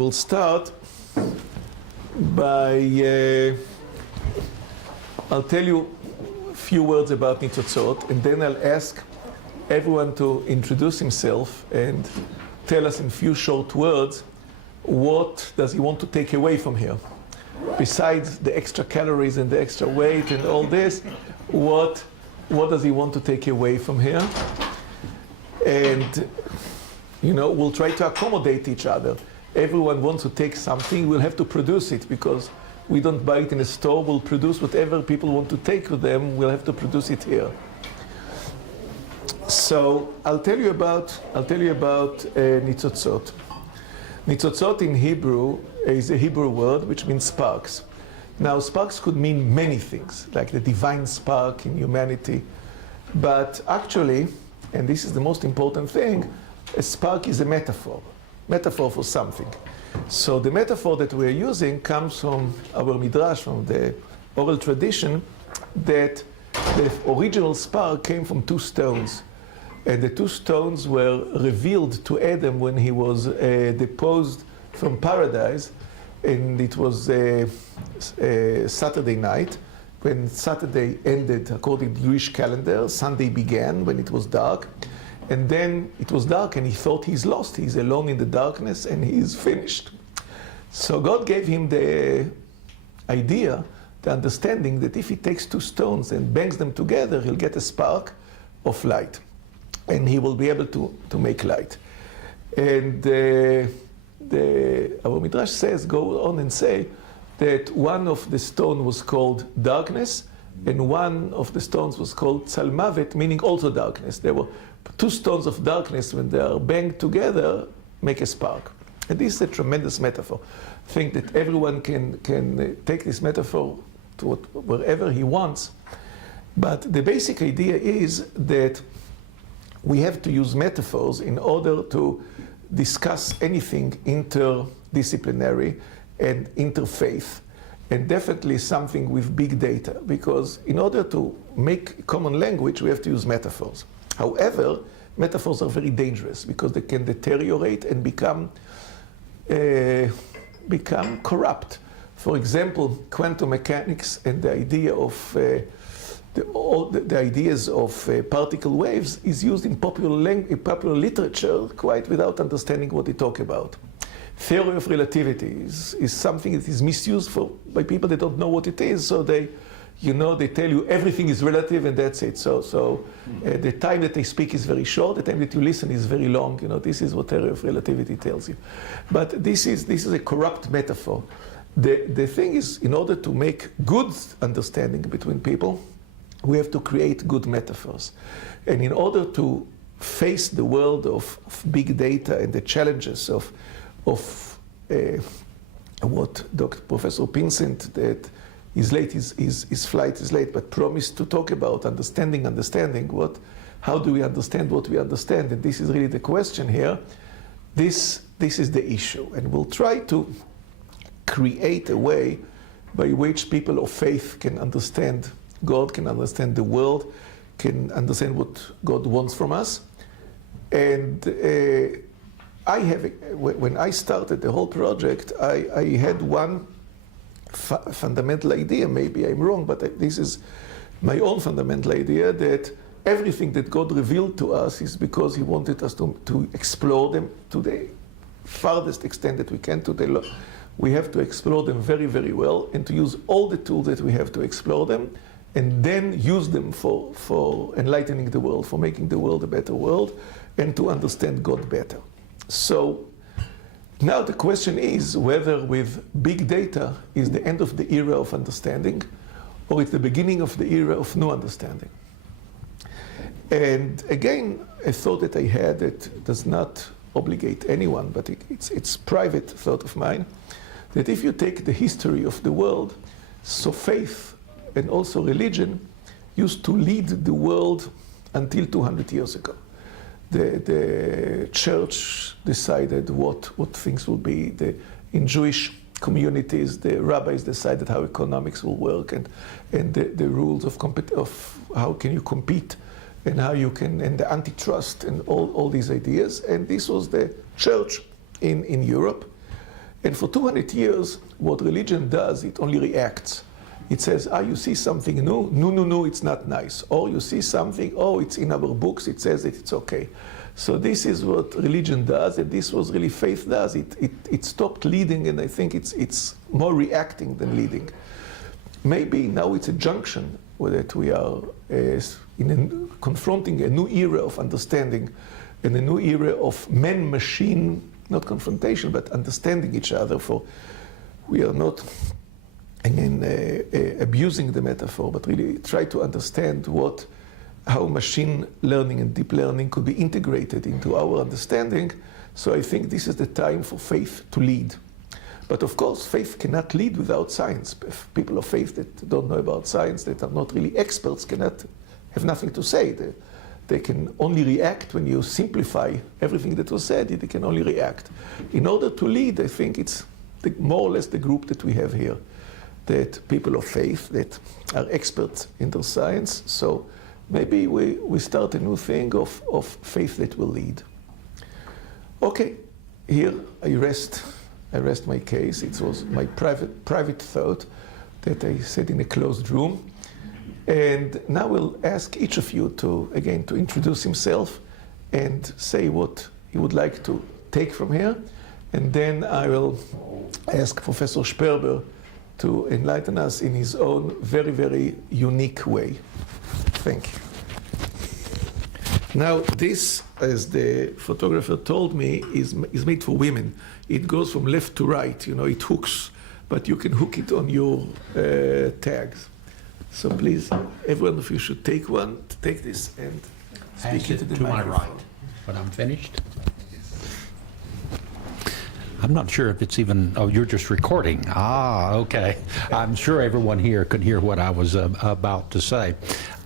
We'll start by, I'll tell you a few words about Nitzotzot, and then I'll ask everyone to introduce himself and tell us in few short words what does he want to take away from here. Besides the extra calories and the extra weight and all this, what does he want to take away from here? And, we'll try to accommodate each other. Everyone wants to take something, we'll have to produce it because we don't buy it in a store. We'll produce whatever people want to take with them. We'll have to produce it here. So I'll tell you about Nitzotzot. Nitzotzot in Hebrew is a Hebrew word which means sparks. Now sparks could mean many things, like the divine spark in humanity. But actually, and this is the most important thing, a spark is a metaphor for something. So the metaphor that we're using comes from our midrash, from the oral tradition, that the original spark came from two stones. And the two stones were revealed to Adam when he was deposed from paradise. And it was Saturday night. When Saturday ended, according to the Jewish calendar, Sunday began when it was dark. And then it was dark and he thought he's lost. He's alone in the darkness and he's finished. So God gave him the idea, the understanding that if he takes two stones and bangs them together, he'll get a spark of light. And he will be able to make light. And our Midrash says, go on and say, that one of the stones was called darkness and one of the stones was called Tzalmavet, meaning also darkness. There were two stones of darkness, when they are banged together, make a spark. And this is a tremendous metaphor. I think that everyone can take this metaphor to wherever he wants. But the basic idea is that we have to use metaphors in order to discuss anything interdisciplinary and interfaith, and definitely something with big data, because in order to make common language, we have to use metaphors. However, metaphors are very dangerous because they can deteriorate and become corrupt. For example, quantum mechanics and the idea of the ideas of particle waves is used in popular literature quite without understanding what they talk about. Theory of relativity is something that is misused by people that don't know what it is. So they tell you everything is relative and that's it. So the time that they speak is very short. The time that you listen is very long. This is what theory of relativity tells you. But this is a corrupt metaphor. The thing is, in order to make good understanding between people, we have to create good metaphors. And in order to face the world of big data and the challenges of what Professor Pinsent, that is late, his flight is late, but promised to talk about understanding, how do we understand what we understand? And this is really the question here. This is the issue. And we'll try to create a way by which people of faith can understand God, can understand the world, can understand what God wants from us. And when I started the whole project, I had one fundamental idea. Maybe I'm wrong, but this is my own fundamental idea, that everything that God revealed to us is because He wanted us to explore them to the farthest extent that we can. We have to explore them very, very well, and to use all the tools that we have to explore them, and then use them for enlightening the world, for making the world a better world, and to understand God better. So now the question is whether with big data is the end of the era of understanding, or it's the beginning of the era of new understanding. And again, a thought that I had that does not obligate anyone, but it's private thought of mine, that if you take the history of the world, so faith and also religion used to lead the world until 200 years ago. The church decided what things will be. In Jewish communities, the rabbis decided how economics will work and the rules of how can you compete and how you can, and the antitrust and all these ideas. And this was the church in Europe. And for 200 years, what religion does, it only reacts. It says, you see something new? No, it's not nice. Or you see something, it's in our books, it says that it's okay. So this is what religion does, and this was really faith does. It stopped leading, and I think it's more reacting than leading. Maybe now it's a junction that we are confronting a new era of understanding and a new era of man-machine, not confrontation, but understanding each other. For we are not, again, abusing the metaphor, but really try to understand how machine learning and deep learning could be integrated into our understanding. So I think this is the time for faith to lead. But of course, faith cannot lead without science. If people of faith that don't know about science, that are not really experts, have nothing to say. They can only react when you simplify everything that was said. They can only react. In order to lead, I think it's more or less the group that we have here, that people of faith that are experts in their science. So maybe we start a new thing of faith that will lead. Okay, here I rest my case. It was my private thought that I said in a closed room. And now we'll ask each of you to introduce himself and say what he would like to take from here. And then I will ask Professor Sperber to enlighten us in his own very, very unique way. Thank you. Now, this, as the photographer told me, is made for women. It goes from left to right, it hooks, but you can hook it on your tags. So please, every one of you should take this and speak into the microphone. My right, when I'm finished. I'm not sure if it's even, you're just recording. Okay. I'm sure everyone here could hear what I was about to say.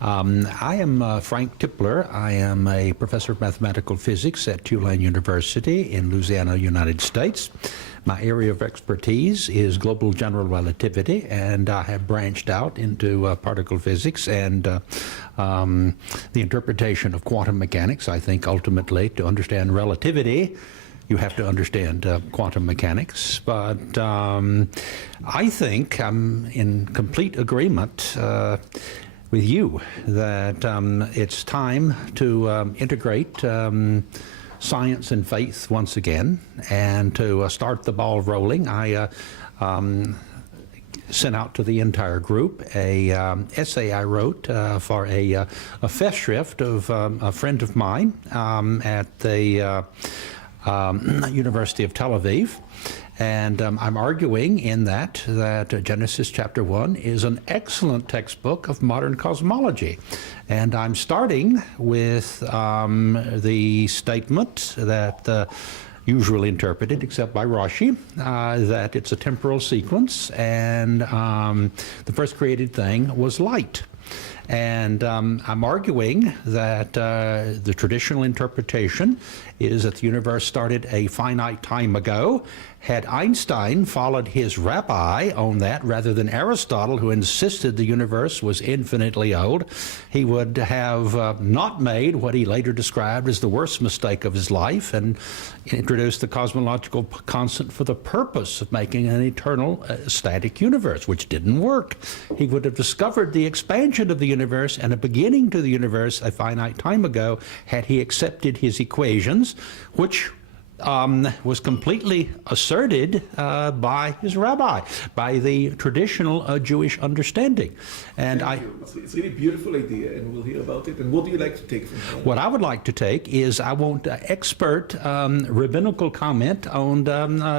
I am Frank Tipler. I am a professor of mathematical physics at Tulane University in Louisiana, United States. My area of expertise is global general relativity, and I have branched out into particle physics and the interpretation of quantum mechanics. I think ultimately to understand relativity, you have to understand quantum mechanics, but I think I'm in complete agreement with you that it's time to integrate science and faith once again, and to start the ball rolling. I sent out to the entire group a essay I wrote for a festschrift of a friend of mine at the University of Tel Aviv, and I'm arguing in that Genesis chapter 1 is an excellent textbook of modern cosmology, and I'm starting with the statement that usually interpreted, except by Rashi, that it's a temporal sequence, and the first created thing was light. And I'm arguing that the traditional interpretation is that the universe started a finite time ago. Had Einstein followed his rabbi on that rather than Aristotle, who insisted the universe was infinitely old, he would have not made what he later described as the worst mistake of his life and introduced the cosmological constant for the purpose of making an eternal static universe, which didn't work. He would have discovered the expansion of the universe and a beginning to the universe a finite time ago had he accepted his equations, which was completely asserted by his rabbi, by the traditional Jewish understanding. And it's a really beautiful idea, and we'll hear about it. And what do you like to take from that? What I would like to take is I want expert rabbinical comment on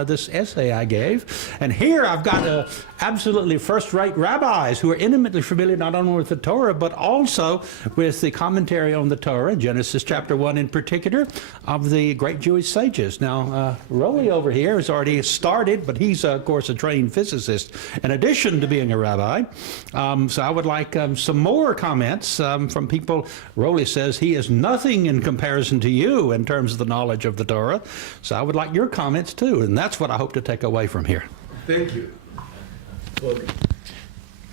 this essay I gave. And here I've got absolutely first-rate rabbis who are intimately familiar not only with the Torah, but also with the commentary on the Torah, Genesis chapter 1 in particular, of the great Jewish sages. Now, Rolly over here has already started, but he's, of course, a trained physicist in addition to being a rabbi. So I would like some more comments from people. Rolly says he is nothing in comparison to you in terms of the knowledge of the Torah. So I would like your comments, too, and that's what I hope to take away from here. Thank you.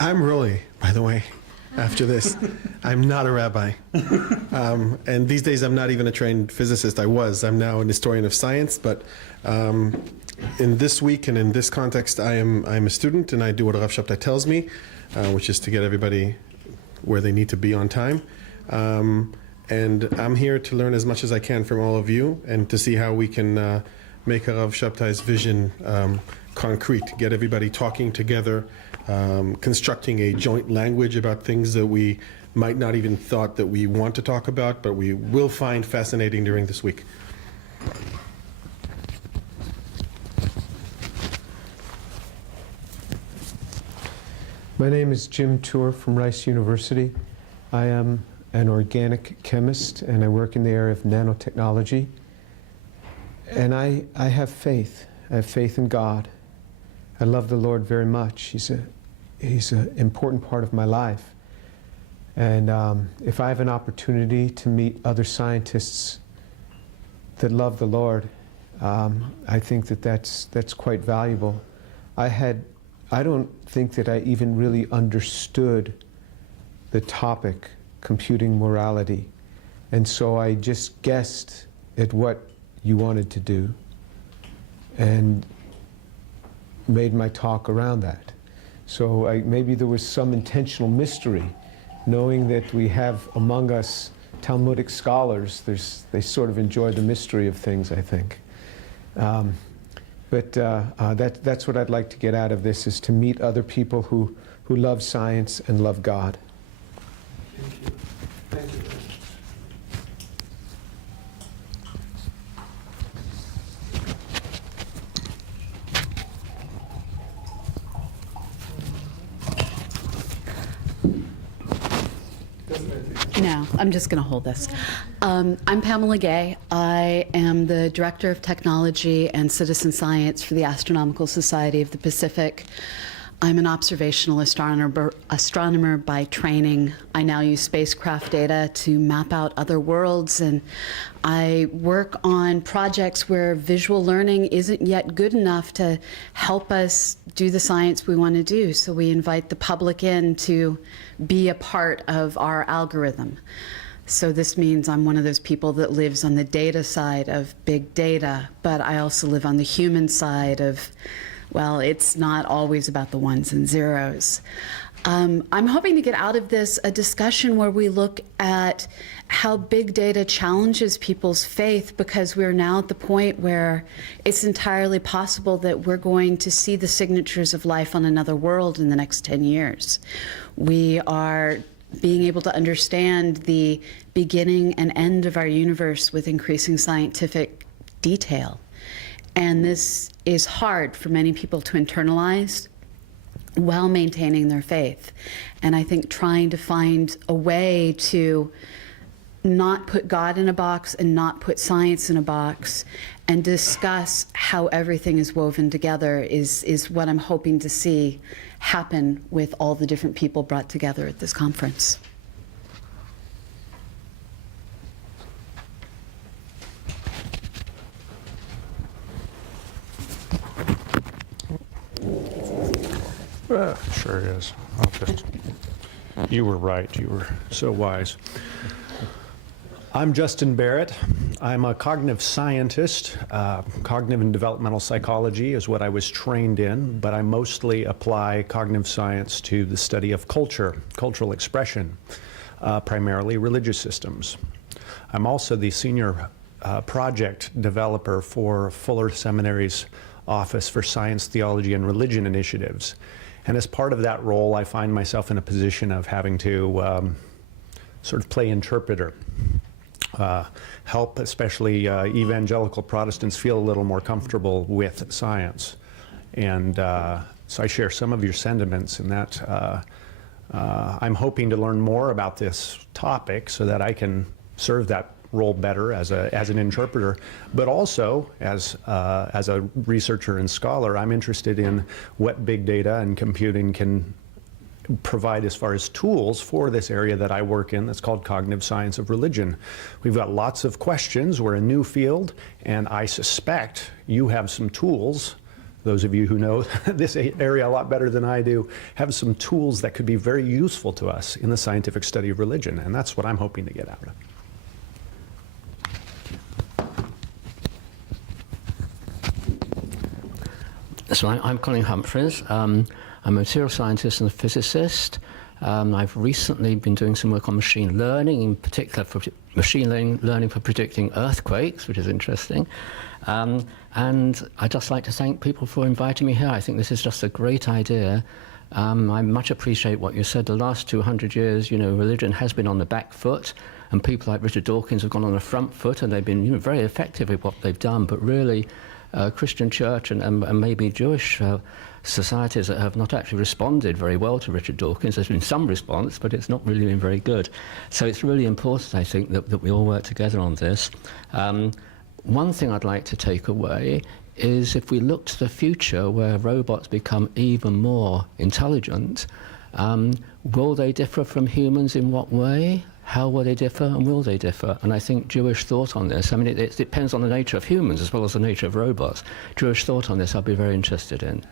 I'm Rolly, by the way. after this. I'm not a rabbi. And these days I'm not even a trained physicist. I'm now an historian of science, but in this week and in this context, I'm a student and I do what Rav Shabtai tells me, which is to get everybody where they need to be on time. And I'm here to learn as much as I can from all of you and to see how we can make Rav Shabtai's vision concrete, get everybody talking together, constructing a joint language about things that we might not even thought that we want to talk about, but we will find fascinating during this week. My name is Jim Tour from Rice University. I am an organic chemist and I work in the area of nanotechnology. And I have faith. I have faith in God. I love the Lord very much. He's an important part of my life. And if I have an opportunity to meet other scientists that love the Lord, I think that that's quite valuable. I don't think that I even really understood the topic, computing morality. And so I just guessed at what you wanted to do and made my talk around that. So maybe there was some intentional mystery, knowing that we have among us Talmudic scholars. They sort of enjoy the mystery of things, I think. But that's what I'd like to get out of this, is to meet other people who love science and love God. Thank you. Thank you. No, I'm just going to hold this. I'm Pamela Gay. I am the Director of Technology and Citizen Science for the Astronomical Society of the Pacific. I'm an observational astronomer by training. I now use spacecraft data to map out other worlds, and I work on projects where visual learning isn't yet good enough to help us do the science we want to do. So we invite the public in to be a part of our algorithm. So this means I'm one of those people that lives on the data side of big data, but I also live on the human side of, well, it's not always about the ones and zeros. I'm hoping to get out of this a discussion where we look at how big data challenges people's faith, because we're now at the point where it's entirely possible that we're going to see the signatures of life on another world in the next 10 years. We are being able to understand the beginning and end of our universe with increasing scientific detail. And this is hard for many people to internalize while maintaining their faith. And I think trying to find a way to not put God in a box and not put science in a box and discuss how everything is woven together is what I'm hoping to see happen with all the different people brought together at this conference. Sure is. You were right. You were so wise. I'm Justin Barrett. I'm a cognitive scientist. Cognitive and developmental psychology is what I was trained in, but I mostly apply cognitive science to the study of culture, cultural expression, primarily religious systems. I'm also the senior project developer for Fuller Seminary's Office for Science, Theology, and Religion Initiatives. And as part of that role, I find myself in a position of having to sort of play interpreter, help especially evangelical Protestants feel a little more comfortable with science. And so I share some of your sentiments in that I'm hoping to learn more about this topic so that I can serve that role better as an interpreter, but also as a researcher and scholar. I'm interested in what big data and computing can provide as far as tools for this area that I work in that's called cognitive science of religion. We've got lots of questions. We're a new field, and I suspect you have some tools those of you who know this area a lot better than I do, have some tools that could be very useful to us in the scientific study of religion, and that's what I'm hoping to get out of. So I'm Colin Humphreys. I'm a material scientist and a physicist. I've recently been doing some work on machine learning, in particular for machine learning for predicting earthquakes, which is interesting. And I'd just like to thank people for inviting me here. I think this is just a great idea. I much appreciate what you said. The last 200 years, religion has been on the back foot, and people like Richard Dawkins have gone on the front foot, and they've been very effective with what they've done. But really, Christian church and maybe Jewish societies that have not actually responded very well to Richard Dawkins. There's been some response, but it's not really been very good. So it's really important, I think, that we all work together on this. One thing I'd like to take away is if we look to the future where robots become even more intelligent, will they differ from humans in what way? How will they differ, and will they differ? And I think Jewish thought on this, I mean, it depends on the nature of humans as well as the nature of robots. Jewish thought on this I'd be very interested in.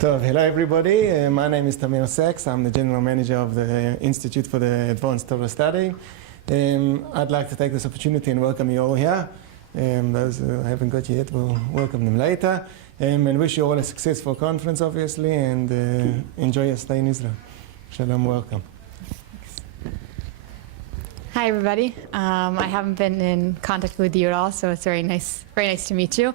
So, hello everybody, my name is Avram S. I'm the General Manager of the Institute for the Advanced Torah Study. I'd like to take this opportunity and welcome you all here. Those who haven't got you yet, we'll welcome them later. And wish you all a successful conference, obviously, and enjoy your stay in Israel. Shalom, welcome. Hi everybody. I haven't been in contact with you at all, so it's very nice to meet you.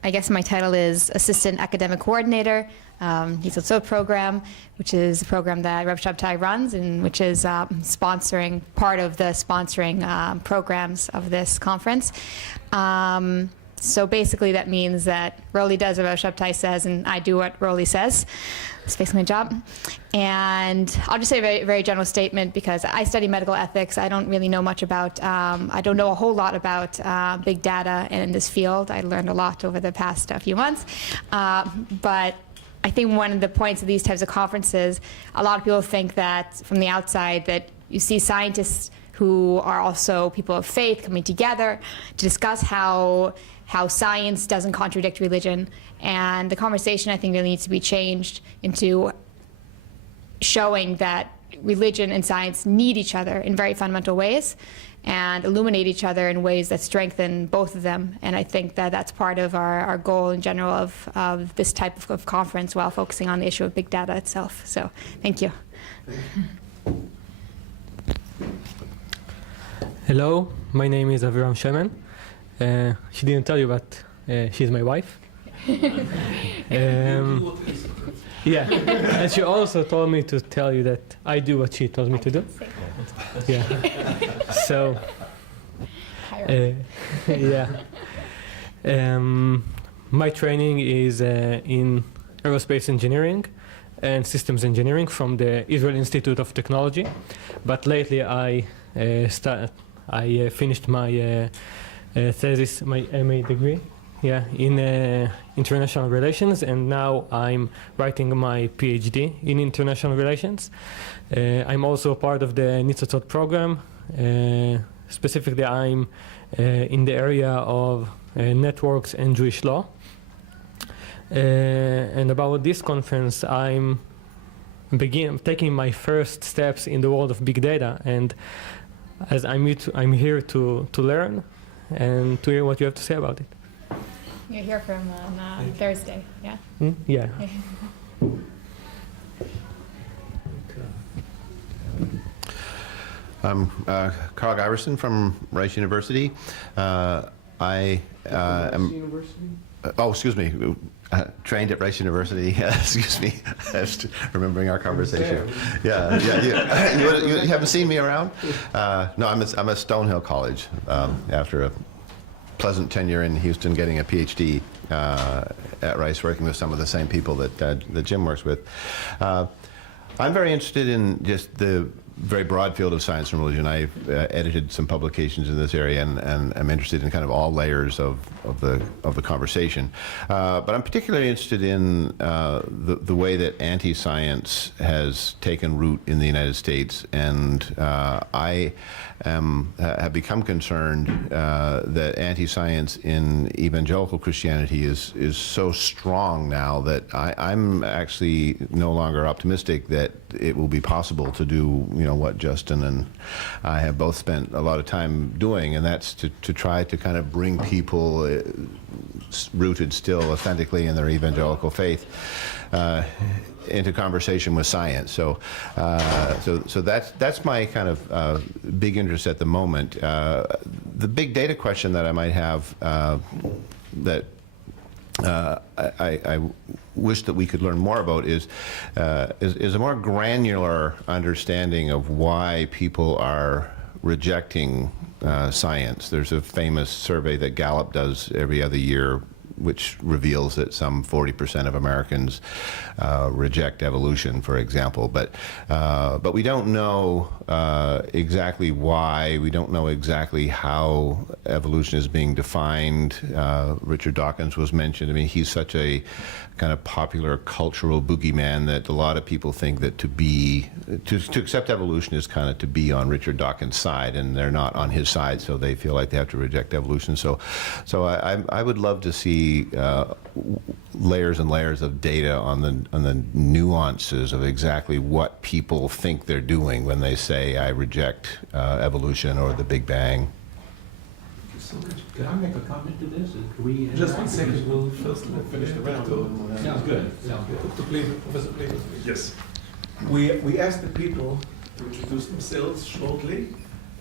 I guess my title is Assistant Academic Coordinator, Yitzhak program, which is a program that Reb Shabtai runs and which is sponsoring, part of the sponsoring programs of this conference. So basically that means that Rolly does what Reb Shabtai says and I do what Rolly says. That's basically my job. And I'll just say a very, very general statement because I study medical ethics. I don't really know much about, I don't know a whole lot about big data in this field. I learned a lot over the past few months. But I think one of the points of these types of conferences, a lot of people think that from the outside that you see scientists who are also people of faith coming together to discuss how science doesn't contradict religion. And the conversation, I think, really needs to be changed into showing that religion and science need each other in very fundamental ways and illuminate each other in ways that strengthen both of them. And I think that that's part of our goal in general of this type of conference while focusing on the issue of big data itself. So thank you. Hello, my name is Avram Shemen. She didn't tell you, but she's my wife. Yeah, and she also told me to tell you that I do what she told me to do. Yeah. So, yeah. My training is in aerospace engineering and systems engineering from the Israel Institute of Technology. But lately I finished my thesis, my MA degree, in international relations, and now I'm writing my PhD in international relations. I'm also part of the Nitzotzot program. Specifically, I'm in the area of networks and Jewish law. And about this conference, I'm taking my first steps in the world of big data, and as I'm here to learn and to hear what you have to say about it. You're here from Thursday, yeah? Yeah. I'm Karg Iverson from Rice University. I am... excuse me. Trained at Rice University. Excuse me. Just remembering our conversation. Yeah. You haven't seen me around? No, I'm at Stonehill College after a pleasant tenure in Houston, getting a PhD at Rice, working with some of the same people that Jim works with. I'm very interested in just the very broad field of science and religion. I've edited some publications in this area, and I'm interested in kind of all layers of the conversation. But I'm particularly interested in the way that anti-science has taken root in the United States, and I have become concerned that anti-science in evangelical Christianity is so strong now that I'm actually no longer optimistic that it will be possible to do, what Justin and I have both spent a lot of time doing, and that's to try to kind of bring people rooted still authentically in their evangelical faith into conversation with science. So that's my kind of big interest at the moment. The big data question that I might have that I wish that we could learn more about is a more granular understanding of why people are rejecting science. There's a famous survey that Gallup does every other year, which reveals that some 40% of Americans reject evolution, for example. But we don't know exactly why. We don't know exactly how evolution is being defined. Richard Dawkins was mentioned. I mean, he's such a kind of popular cultural boogeyman that a lot of people think that to accept evolution is kind of to be on Richard Dawkins' side, and they're not on his side, so they feel like they have to reject evolution. So I would love to see layers and layers of data on the nuances of exactly what people think they're doing when they say I reject evolution or the Big Bang. Could I make a comment to this? Could we Just 1 second, we'll first finish the round. Sounds good. Sounds good. Professor Cleaver, please. Yes. We asked the people to introduce themselves shortly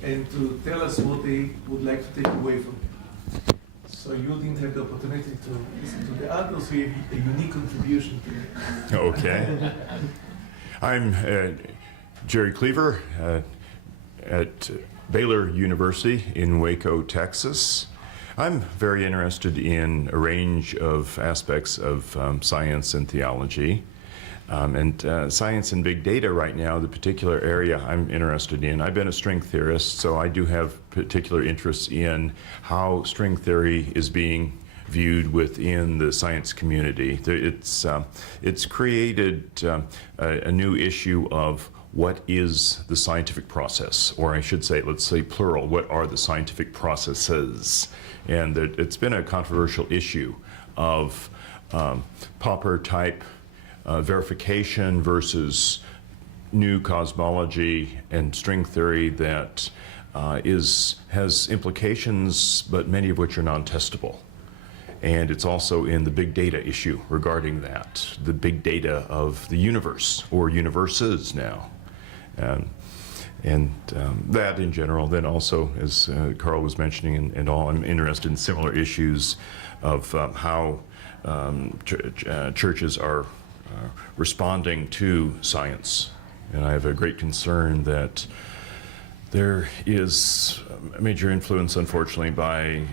and to tell us what they would like to take away from it. So you didn't have the opportunity to listen to the others, so you have a unique contribution to it. Okay. I'm Jerry Cleaver at Baylor University in Waco, Texas. I'm very interested in a range of aspects of science and theology. Science and big data right now, the particular area I'm interested in. I've been a string theorist, so I do have particular interests in how string theory is being viewed within the science community. It's created a new issue of what is the scientific process, or I should say, let's say plural, what are the scientific processes? And it's been a controversial issue of Popper type verification versus new cosmology and string theory that has implications, but many of which are non-testable. And it's also in the big data issue regarding that, the big data of the universe, or universes now. That in general, then also, as Carl was mentioning and all, I'm interested in similar issues of how churches are responding to science. And I have a great concern that there is a major influence, unfortunately, by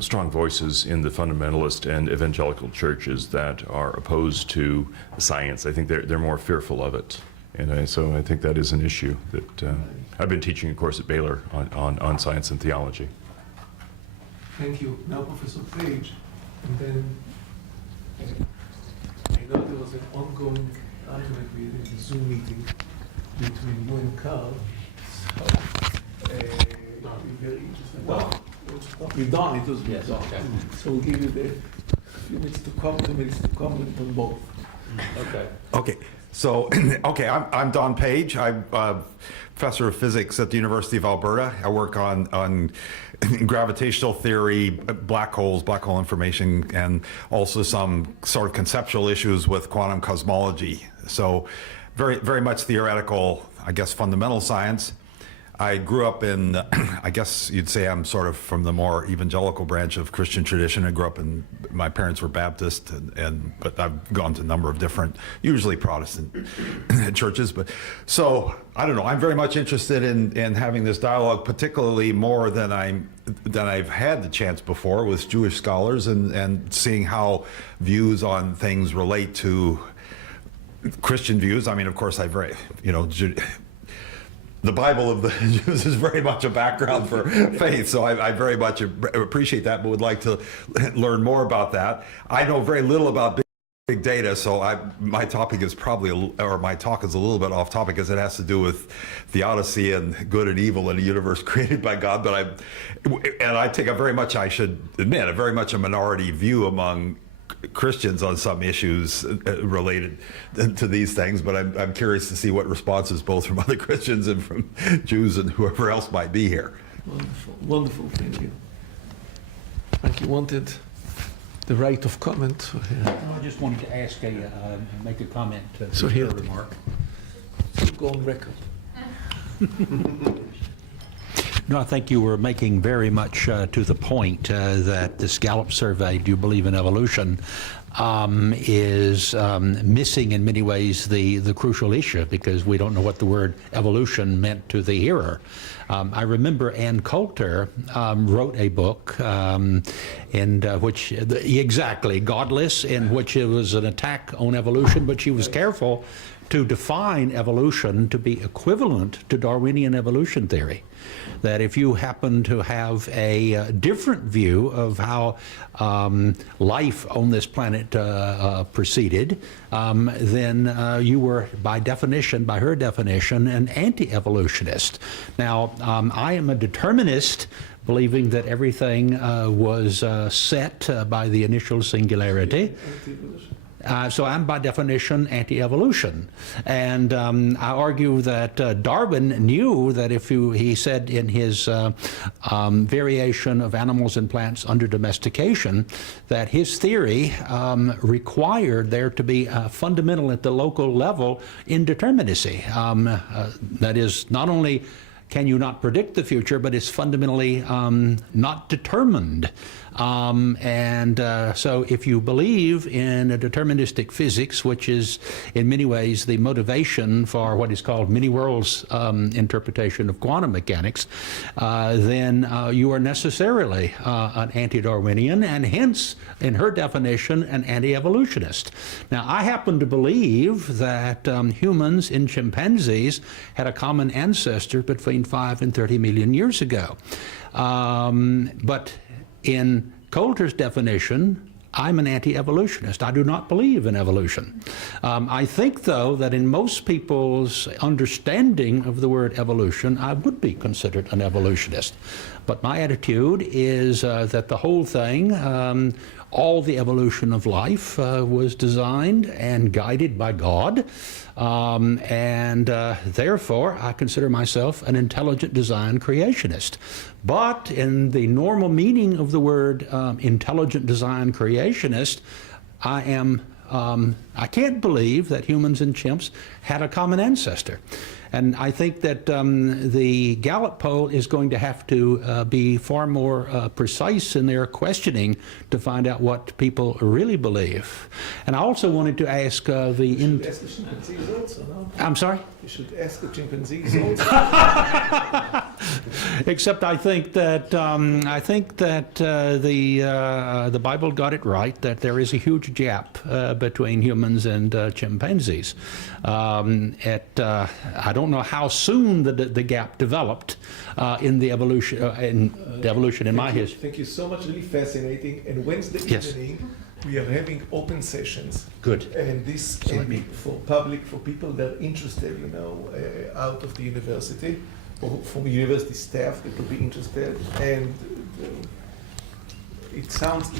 strong voices in the fundamentalist and evangelical churches that are opposed to science. I think they're more fearful of it. And so I think that is an issue that I've been teaching a course at Baylor on science and theology. Thank you. Now Professor Paige, and then I know there was an ongoing argument in the Zoom meeting between you and Karl. So, it'll be very interesting. Well, we've done it. Yes, done. Okay. So we'll give you a few minutes to comment on both. Okay. Okay. So, I'm Don Paige. I'm a professor of physics at the University of Alberta. I work on gravitational theory, black holes, black hole information, and also some sort of conceptual issues with quantum cosmology. So, very, very much theoretical, I guess, fundamental science. I grew up in, I guess you'd say I'm sort of from the more evangelical branch of Christian tradition. I grew up in, my parents were Baptist, but I've gone to a number of different, usually Protestant churches. But so, I don't know, I'm very much interested in having this dialogue, particularly more than I've had the chance before with Jewish scholars and seeing how views on things relate to Christian views. I mean, of course, the Bible of the Jews is very much a background for faith, so I very much appreciate that, but would like to learn more about that. I know very little about big data, so my topic is my talk is a little bit off topic, as it has to do with theodicy and good and evil in a universe created by God. But I take I should admit, a very much a minority view among Christians on some issues related to these things, but I'm curious to see what responses both from other Christians and from Jews and whoever else might be here. Wonderful, wonderful, thank you. Like you wanted the right of comment. I just wanted to ask make a comment to here. your remark. Go on record. No, I think you were making very much to the point that this Gallup survey, do you believe in evolution, is missing in many ways the crucial issue, because we don't know what the word evolution meant to the hearer. I remember Ann Coulter wrote a book in which, exactly, Godless, in which it was an attack on evolution, but she was careful to define evolution to be equivalent to Darwinian evolution theory. That if you happen to have a different view of how life on this planet proceeded, then you were, by her definition, an anti-evolutionist. Now, I am a determinist, believing that everything was set by the initial singularity. So I'm, by definition, anti-evolution. And I argue that Darwin knew that he said in his variation of animals and plants under domestication, that his theory required there to be fundamental at the local level indeterminacy. That is, not only can you not predict the future, but it's fundamentally not determined. So if you believe in a deterministic physics, which is in many ways the motivation for what is called many worlds interpretation of quantum mechanics, then you are necessarily an anti-Darwinian, and hence, in her definition, an anti-evolutionist. Now, I happen to believe that humans and chimpanzees had a common ancestor between 5 and 30 million years ago. But in Coulter's definition, I'm an anti-evolutionist. I do not believe in evolution. I think, though, that in most people's understanding of the word evolution, I would be considered an evolutionist. But my attitude is that the whole thing, all the evolution of life was designed and guided by God. Therefore, I consider myself an intelligent design creationist. But in the normal meaning of the word intelligent design creationist, I can't believe that humans and chimps had a common ancestor. And I think that the Gallup poll is going to have to be far more precise in their questioning to find out what people really believe. And I also wanted to ask You should ask the chimpanzees also, no? I'm sorry? You should ask the chimpanzees also. Except I think that the Bible got it right, that there is a huge gap between humans and chimpanzees. I don't know how soon the gap developed in the evolution in my history. Thank you so much. Really fascinating. And Wednesday evening we are having open sessions. Good. And this can be for public, for people that are interested, out of the university, or from university staff that will be interested. And it sounds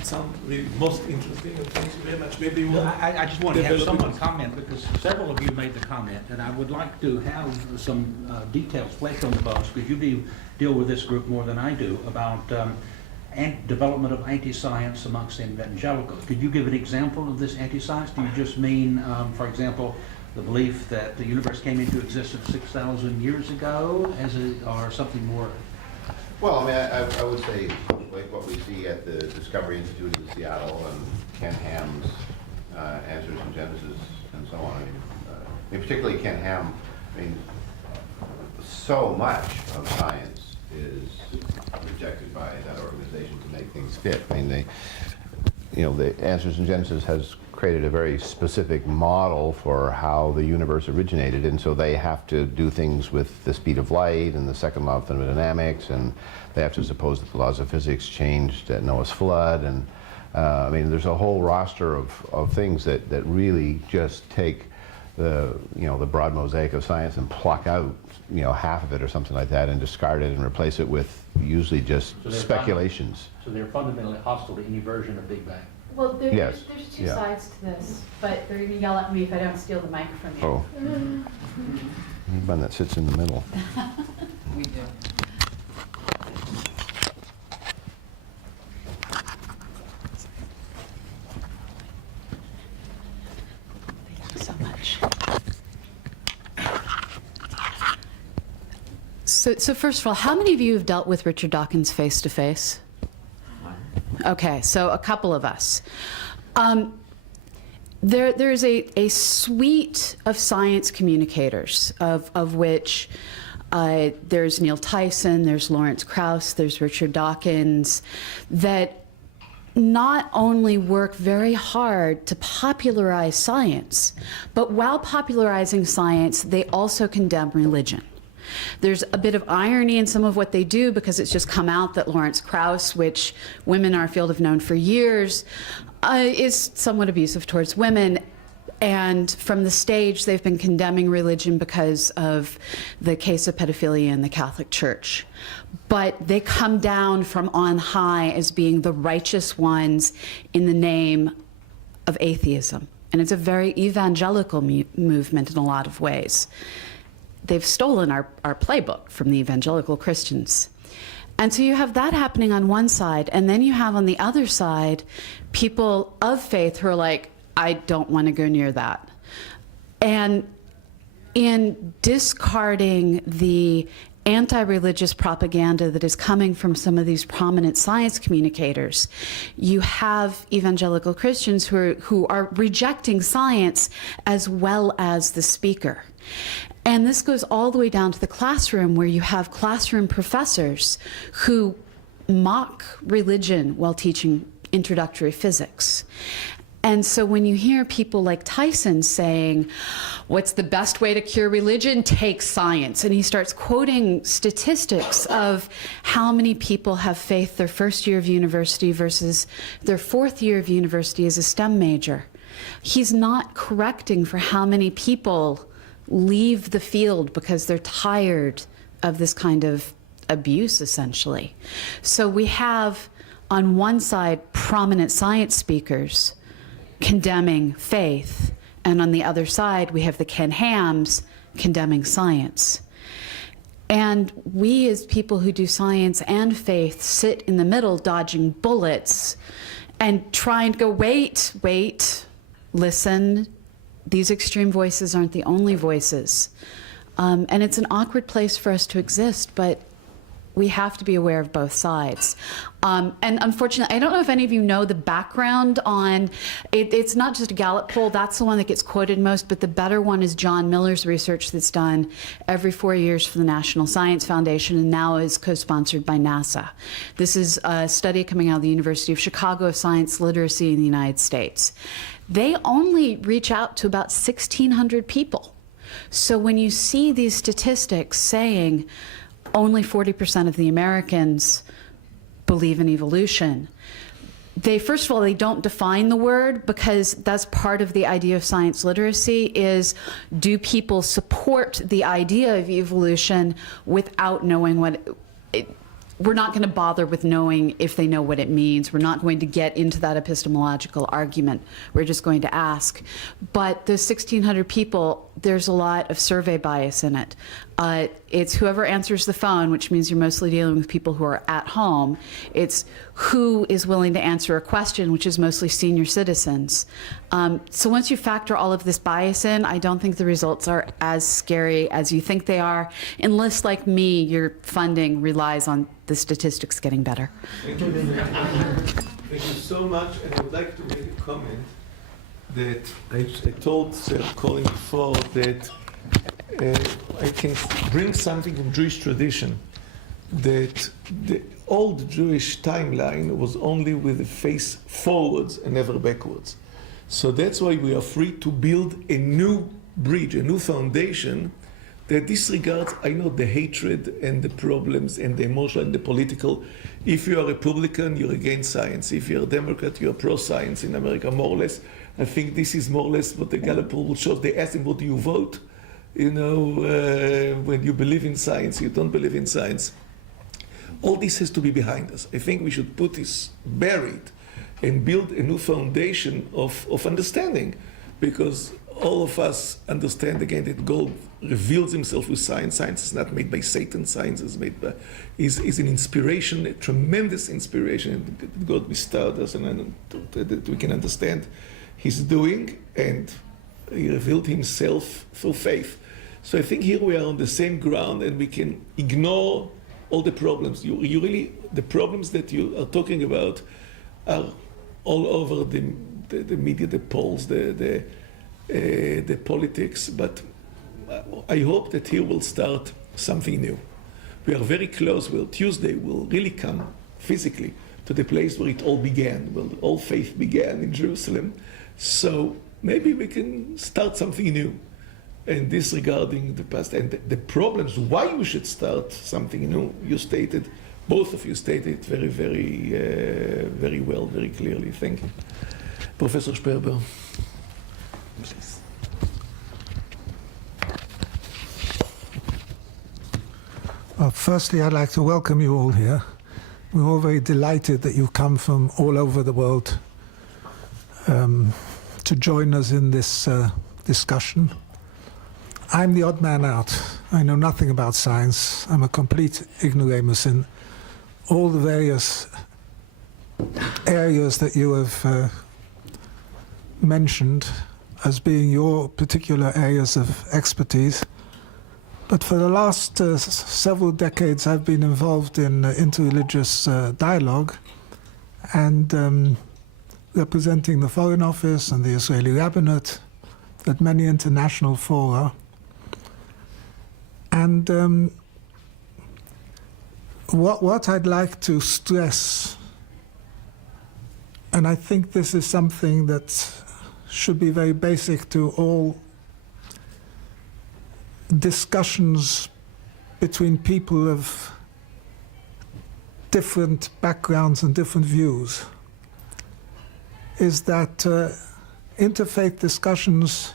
really most interesting, and thank you very much. Maybe I just want to have someone comment, because several of you made the comment, and I would like to have some details fleshed on the bones, because you deal with this group more than I do, about development of anti-science amongst evangelicals. Could you give an example of this anti-science? Do you just mean, for example, the belief that the universe came into existence 6,000 years ago, or something more? Well, I mean, I would say, like what we see at the Discovery Institute in Seattle and Ken Ham's answers in Genesis and so on. I mean, particularly Ken Ham, so much of science is rejected by that organization to make things fit. I mean, the Answers in Genesis has created a very specific model for how the universe originated, and so they have to do things with the speed of light and the second law of thermodynamics, and they have to suppose that the laws of physics changed at Noah's flood, and I mean, there's a whole roster of things that really just take the broad mosaic of science and pluck out half of it or something like that and discard it and replace it with usually just speculations. So they're fundamentally hostile to any version of Big Bang. Well, Yes. there's two Yeah. sides to this, but they're going to yell at me if I don't steal the mic from you. Oh, one that sits in the middle. We do. Thank you so much. So first of all, how many of you have dealt with Richard Dawkins face to face? Okay, so a couple of us. There's a suite of science communicators, of which there's Neil Tyson, there's Lawrence Krauss, there's Richard Dawkins, that not only work very hard to popularize science, but while popularizing science, they also condemn religion. There's a bit of irony in some of what they do because it's just come out that Lawrence Krauss, which women in our field have known for years, is somewhat abusive towards women. And from the stage, they've been condemning religion because of the case of pedophilia in the Catholic Church. But they come down from on high as being the righteous ones in the name of atheism. And it's a very evangelical movement in a lot of ways. They've stolen our playbook from the evangelical Christians. And so you have that happening on one side, and then you have on the other side people of faith who are like, I don't want to go near that. And in discarding the anti-religious propaganda that is coming from some of these prominent science communicators, you have evangelical Christians who are rejecting science as well as the speaker. And this goes all the way down to the classroom, where you have classroom professors who mock religion while teaching introductory physics. And so when you hear people like Tyson saying, what's the best way to cure religion? Take science. And he starts quoting statistics of how many people have faith their first year of university versus their fourth year of university as a STEM major. He's not correcting for how many people leave the field because they're tired of this kind of abuse, essentially. So we have, on one side, prominent science speakers condemning faith, and on the other side, we have the Ken Hams condemning science. And we, as people who do science and faith, sit in the middle dodging bullets and trying to go, wait, listen. These extreme voices aren't the only voices. And it's an awkward place for us to exist, but we have to be aware of both sides. And unfortunately, I don't know if any of you know the background on, it's not just a Gallup poll, that's the one that gets quoted most, but the better one is John Miller's research that's done every 4 years for the National Science Foundation and now is co-sponsored by NASA. This is a study coming out of the University of Chicago of science literacy in the United States. They only reach out to about 1,600 people. So when you see these statistics saying only 40% of the Americans believe in evolution, first of all, they don't define the word, because that's part of the idea of science literacy is, do people support the idea of evolution without knowing what we're not going to bother with knowing if they know what it means. We're not going to get into that epistemological argument. We're just going to ask. But the 1,600 people, there's a lot of survey bias in it. It's whoever answers the phone, which means you're mostly dealing with people who are at home. It's who is willing to answer a question, which is mostly senior citizens. So once you factor all of this bias in, I don't think the results are as scary as you think they are, unless, like me, your funding relies on the statistics getting better. Thank you. Thank you so much, and I would like to make a comment that I told Colin before that I can bring something from Jewish tradition that the old Jewish timeline was only with the face forwards and never backwards. So that's why we are free to build a new bridge, a new foundation that disregards, I know, the hatred and the problems and the emotional and the political. If you are a Republican, you're against science. If you're a Democrat, you're pro-science in America, more or less. I think this is more or less what the Gallup poll shows. They ask him, what do you vote? You know, when you believe in science, you don't believe in science. All this has to be behind us. I think we should put this buried and build a new foundation of understanding, because all of us understand again that God reveals himself with science. Science is not made by Satan. Science is made by, is an inspiration, a tremendous inspiration that God bestowed us, and that we can understand his doing, and he revealed himself through faith. So I think here we are on the same ground, and we can ignore all the problems. You really, the problems that you are talking about are all over the media, the polls, the politics, but I hope that here will start something new. We are very close. Well, Tuesday will really come physically to the place where it all began, where all faith began in Jerusalem. So maybe we can start something new, and disregarding the past and the problems. Why we should start something new? You stated, both of you stated very, very well, very clearly. Thank you, Professor Sperber. Please. Well, firstly, I'd like to welcome you all here. We're all very delighted that you've come from all over the world to join us in this discussion. I'm the odd man out. I know nothing about science. I'm a complete ignoramus in all the various areas that you have mentioned as being your particular areas of expertise. But for the last several decades, I've been involved in interreligious dialogue and representing the Foreign Office and the Israeli Rabbinate at many international fora. And what I'd like to stress, and I think this is something that should be very basic to all discussions between people of different backgrounds and different views, is that interfaith discussions,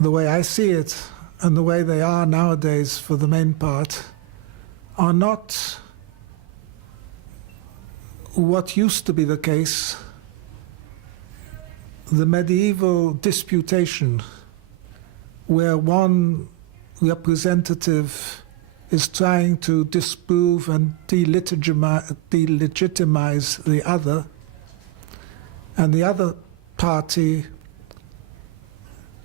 the way I see it and the way they are nowadays for the main part, are not what used to be the case, the medieval disputation, where one representative is trying to disprove and delegitimize the other, and the other party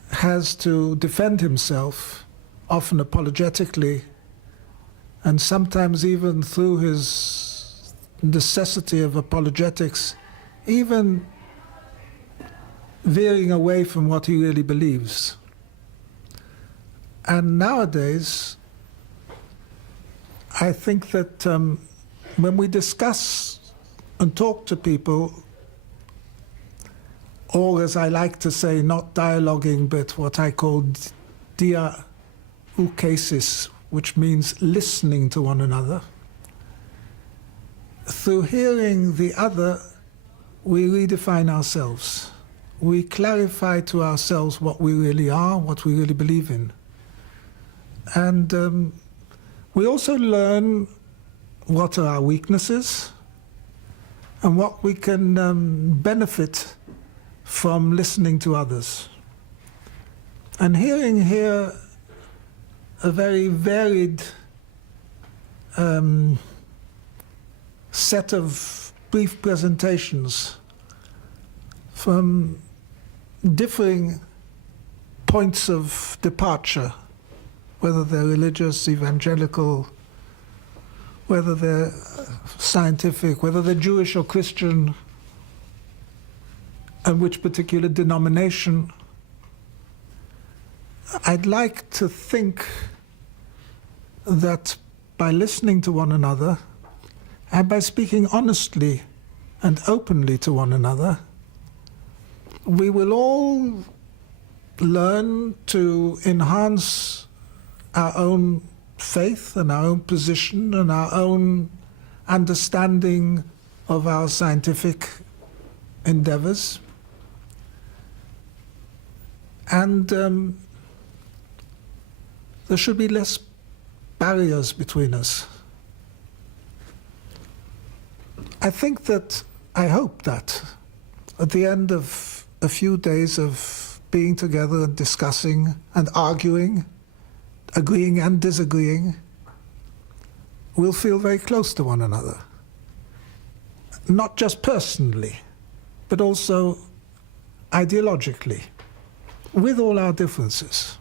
has to defend himself, often apologetically, and sometimes even through his necessity of apologetics, even veering away from what he really believes. And nowadays, I think that when we discuss and talk to people, or as I like to say, not dialoguing, but what I call diakoukesis, which means listening to one another, through hearing the other, we redefine ourselves. We clarify to ourselves what we really are, what we really believe in. And we also learn what are our weaknesses and what we can benefit from listening to others. And hearing here a very varied set of brief presentations from differing points of departure, whether they're religious, evangelical, whether they're scientific, whether they're Jewish or Christian, and which particular denomination. I'd like to think that by listening to one another and by speaking honestly and openly to one another, we will all learn to enhance our own faith and our own position and our own understanding of our scientific endeavors. And there should be less barriers between us. I hope that at the end of a few days of being together and discussing and arguing, agreeing and disagreeing, we'll feel very close to one another. Not just personally, but also ideologically, with all our differences.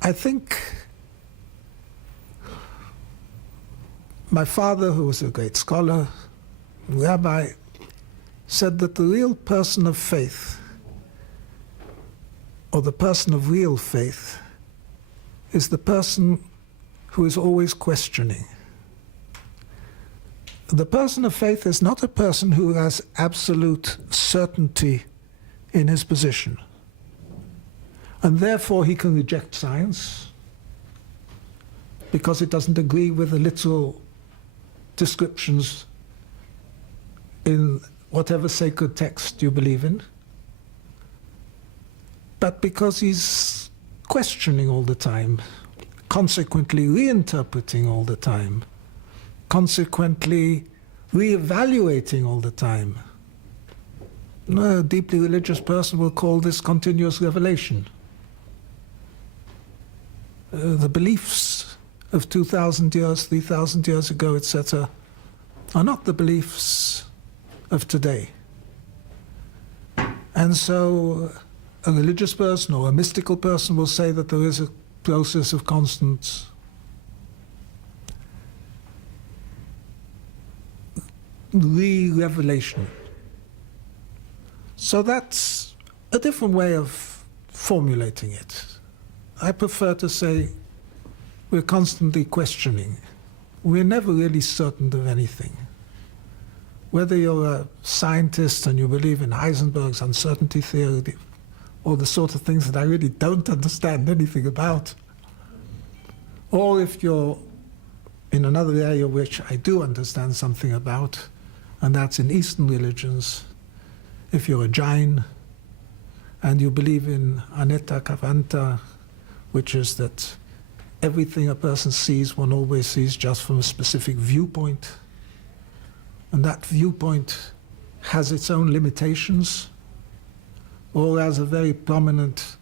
I think my father, who was a great scholar, rabbi, said that the real person of faith, or the person of real faith, is the person who is always questioning. The person of faith is not a person who has absolute certainty in his position, and therefore he can reject science because it doesn't agree with the literal descriptions in whatever sacred text you believe in, but because he's questioning all the time, consequently reinterpreting all the time, consequently re-evaluating all the time. A deeply religious person will call this continuous revelation. The beliefs of 2,000 years, 3,000 years ago, etc., are not the beliefs of today. And so a religious person or a mystical person will say that there is a process of constant re-revelation. So that's a different way of formulating it. I prefer to say we're constantly questioning. We're never really certain of anything. Whether you're a scientist and you believe in Heisenberg's uncertainty theory, or the sort of things that I really don't understand anything about, or if you're in another area which I do understand something about, and that's in Eastern religions, if you're a Jain and you believe in Anetta Kavanta, which is that everything a person sees, one always sees just from a specific viewpoint, and that viewpoint has its own limitations, or as a very prominent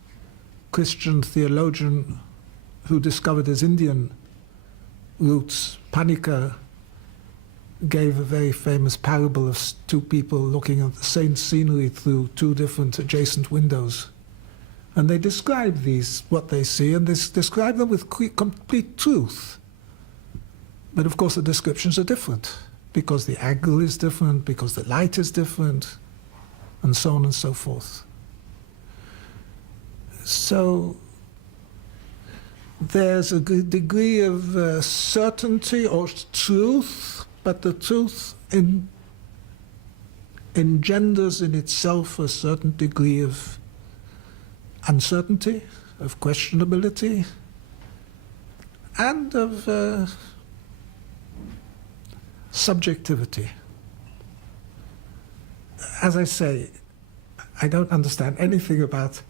Christian theologian who discovered his Indian roots, Panika, gave a very famous parable of two people looking at the same scenery through two different adjacent windows. And they describe what they see, and they describe them with complete truth. But of course the descriptions are different, because the angle is different, because the light is different, and so on and so forth. So there's a degree of certainty or truth, but the truth engenders in itself a certain degree of uncertainty, of questionability, and of subjectivity. As I say, I don't understand anything about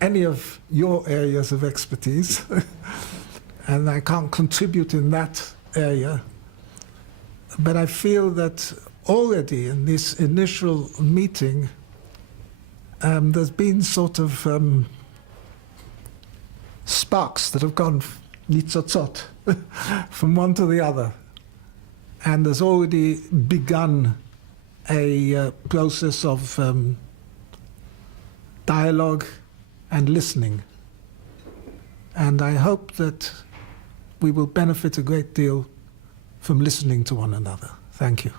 any of your areas of expertise, and I can't contribute in that area. But I feel that already in this initial meeting, there's been sort of sparks that have gone nitzotzot from one to the other. And there's already begun a process of dialogue and listening. And I hope that we will benefit a great deal from listening to one another. Thank you.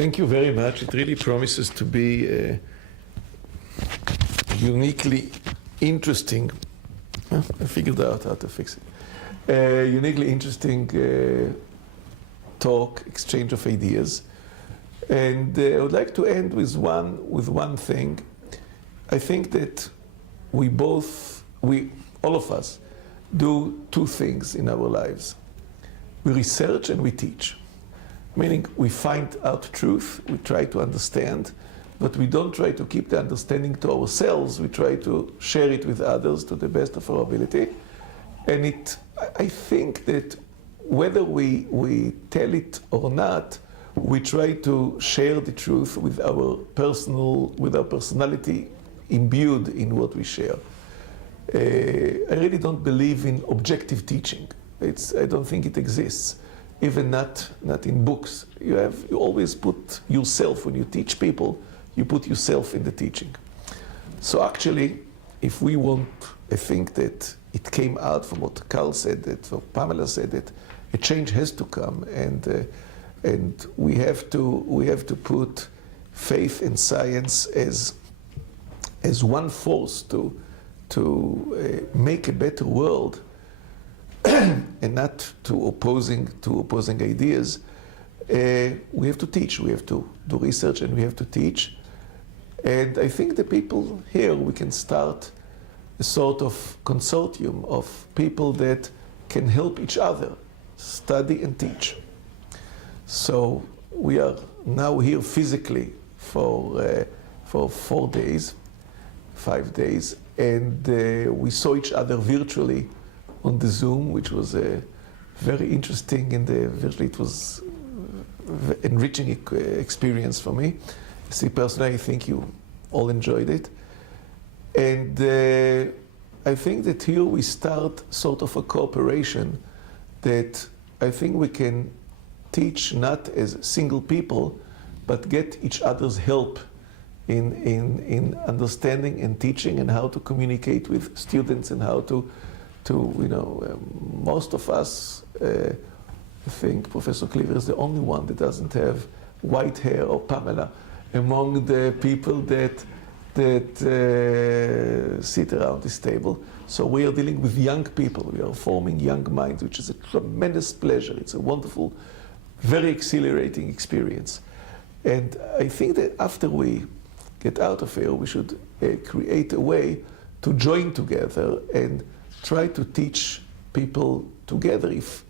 Thank you very much. It really promises to be uniquely interesting. I figured out how to fix it. Uniquely interesting talk, exchange of ideas. And I would like to end with one thing. I think that all of us, do two things in our lives. We research and we teach. Meaning we find out truth, we try to understand, but we don't try to keep the understanding to ourselves. We try to share it with others to the best of our ability. And I think that whether we tell it or not, we try to share the truth with our personality imbued in what we share. I really don't believe in objective teaching. I don't think it exists, even not in books. You always put yourself, when you teach people, you put yourself in the teaching. So actually, if we want, I think that it came out from what Karl said, that what Pamela said, that a change has to come, and we have to put faith in science as one force to make a better world, and not to opposing ideas. We have to teach. We have to do research, and we have to teach. And I think the people here, we can start a sort of consortium of people that can help each other study and teach. So we are now here physically for 5 days, and we saw each other virtually on the Zoom, which was very interesting, and virtually it was enriching experience for me. See, personally, I think you all enjoyed it. And I think that here we start sort of a cooperation that I think we can teach not as single people, but get each other's help in understanding and teaching, and how to communicate with students, and how to most of us, I think Professor Cleaver is the only one that doesn't have white hair, or Pamela, among the people that sit around this table. So we are dealing with young people. We are forming young minds, which is a tremendous pleasure. It's a wonderful, very exhilarating experience. And I think that after we get out of here, we should create a way to join together and try to teach people together. If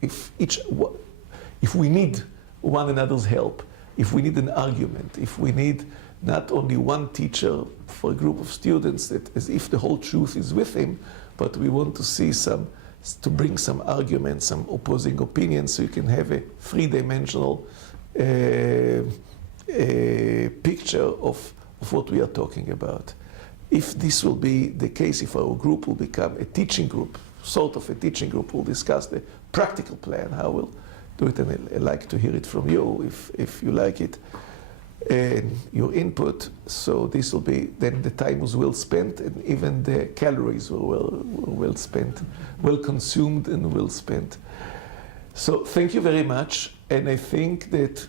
we need one another's help, if we need an argument, if we need not only one teacher for a group of students, that as if the whole truth is with him, but we want to see to bring some arguments, some opposing opinions, so you can have a three-dimensional picture of what we are talking about. If this will be the case, if our group will become a teaching group, sort of a teaching group, we'll discuss the practical plan, how we'll do it, and I'd like to hear it from you if you like it, and your input. So this will be, then the time was well spent, and even the calories were well spent, well consumed and well spent. So thank you very much, and I think that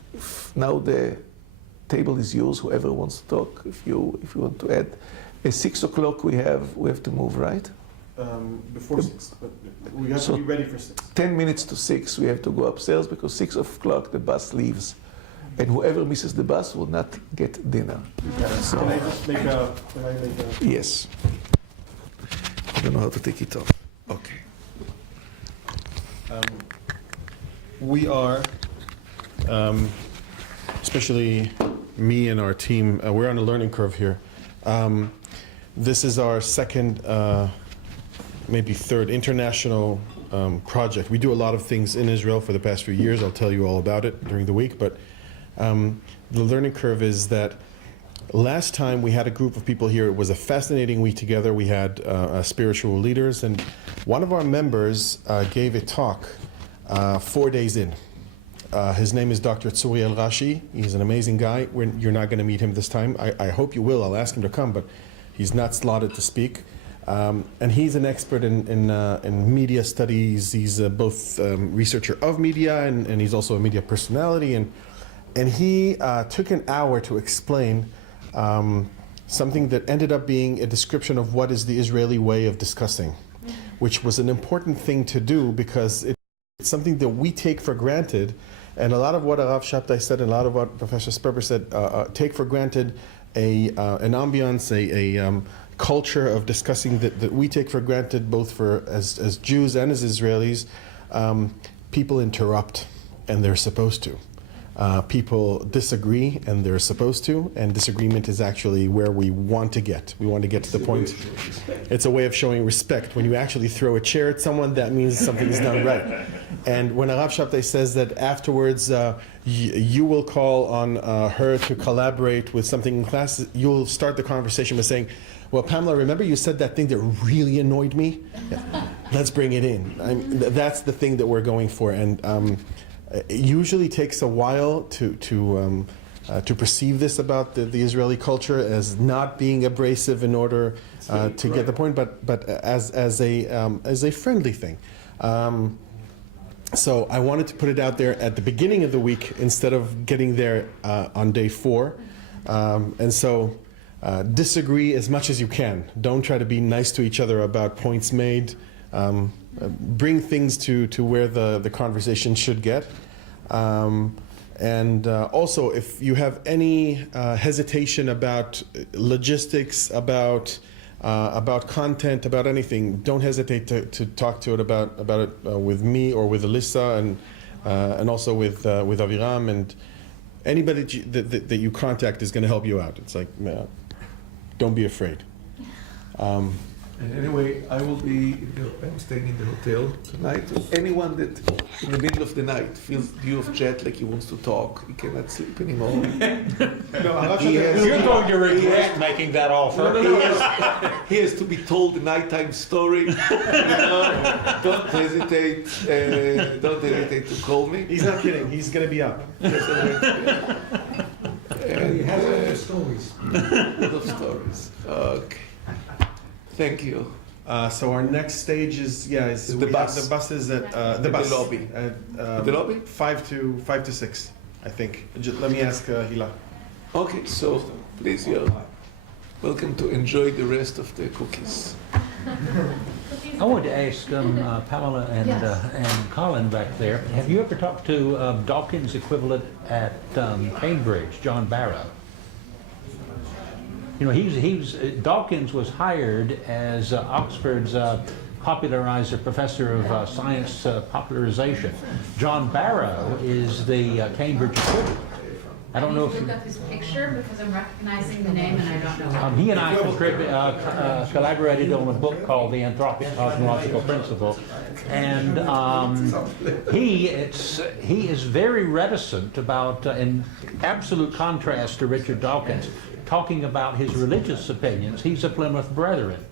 now the table is yours, whoever wants to talk, if you want to add. At 6 o'clock we have to move, right? Before 6, but we have to be ready for 6. 10 minutes to 6 we have to go upstairs, because 6 o'clock the bus leaves. And whoever misses the bus will not get dinner. So, can I just make a... Yes. I don't know how to take it off. Okay. We are, especially me and our team, we're on a learning curve here. This is our second, maybe third international project. We do a lot of things in Israel for the past few years. I'll tell you all about it during the week. But the learning curve is that last time we had a group of people here. It was a fascinating week together. We had spiritual leaders, and one of our members gave a talk 4 days in. His name is Dr. Tzuri El-Rashi. He's an amazing guy. You're not going to meet him this time. I hope you will. I'll ask him to come, but he's not slotted to speak. And he's an expert in media studies. He's both researcher of media, and he's also a media personality. And he took an hour to explain something that ended up being a description of what is the Israeli way of discussing, which was an important thing to do because it's something that we take for granted. And a lot of what Rav Shabtai said and a lot of what Professor Sperber said take for granted an ambiance, a culture of discussing that we take for granted both for as Jews and as Israelis. People interrupt, and they're supposed to. People disagree, and they're supposed to, and disagreement is actually where we want to get. We want to get to the point. It's a way of showing respect. When you actually throw a chair at someone, that means something is done right. And when Rav Shabtai says that afterwards you will call on her to collaborate with something in class, you'll start the conversation by saying, well, Pamela, remember you said that thing that really annoyed me? Yeah. Let's bring it in. That's the thing that we're going for. And it usually takes a while to perceive this about the Israeli culture as not being abrasive in order to get the point, but as a friendly thing. So I wanted to put it out there at the beginning of the week instead of getting there on day 4. And so disagree as much as you can. Don't try to be nice to each other about points made. Bring things to where the conversation should get. And also, if you have any hesitation about logistics, about content, about anything, don't hesitate to talk to it about it with me or with Alyssa and also with Aviram, and anybody that you contact is going to help you out. It's like, don't be afraid. And anyway, I'm staying in the hotel tonight. Anyone that in the middle of the night feels due of jet, like he wants to talk, he cannot sleep anymore. You're going to regret making that offer. No. He has to be told the nighttime story. Don't hesitate. Don't hesitate to call me. He's not kidding. He's going to be up. And he has a lot of stories. A lot of stories. Okay. Thank you. So our next stage is the bus. The bus is at the lobby. The lobby. 5 to 6, I think. Let me ask Hila. Okay, so please, you're welcome to enjoy the rest of the cookies. I wanted to ask Pamela and Colin back there, have you ever talked to Dawkins' equivalent at Cambridge, John Barrett? You know, Dawkins was hired as Oxford's popularizer, professor of science popularization. John Barrow is the Cambridge equivalent. I don't know if you look up his picture because I'm recognizing the name and I don't know. He and I collaborated on a book called The Anthropic Cosmological Principle, and he is very reticent about, in absolute contrast to Richard Dawkins, talking about his religious opinions. He's a Plymouth Brethren.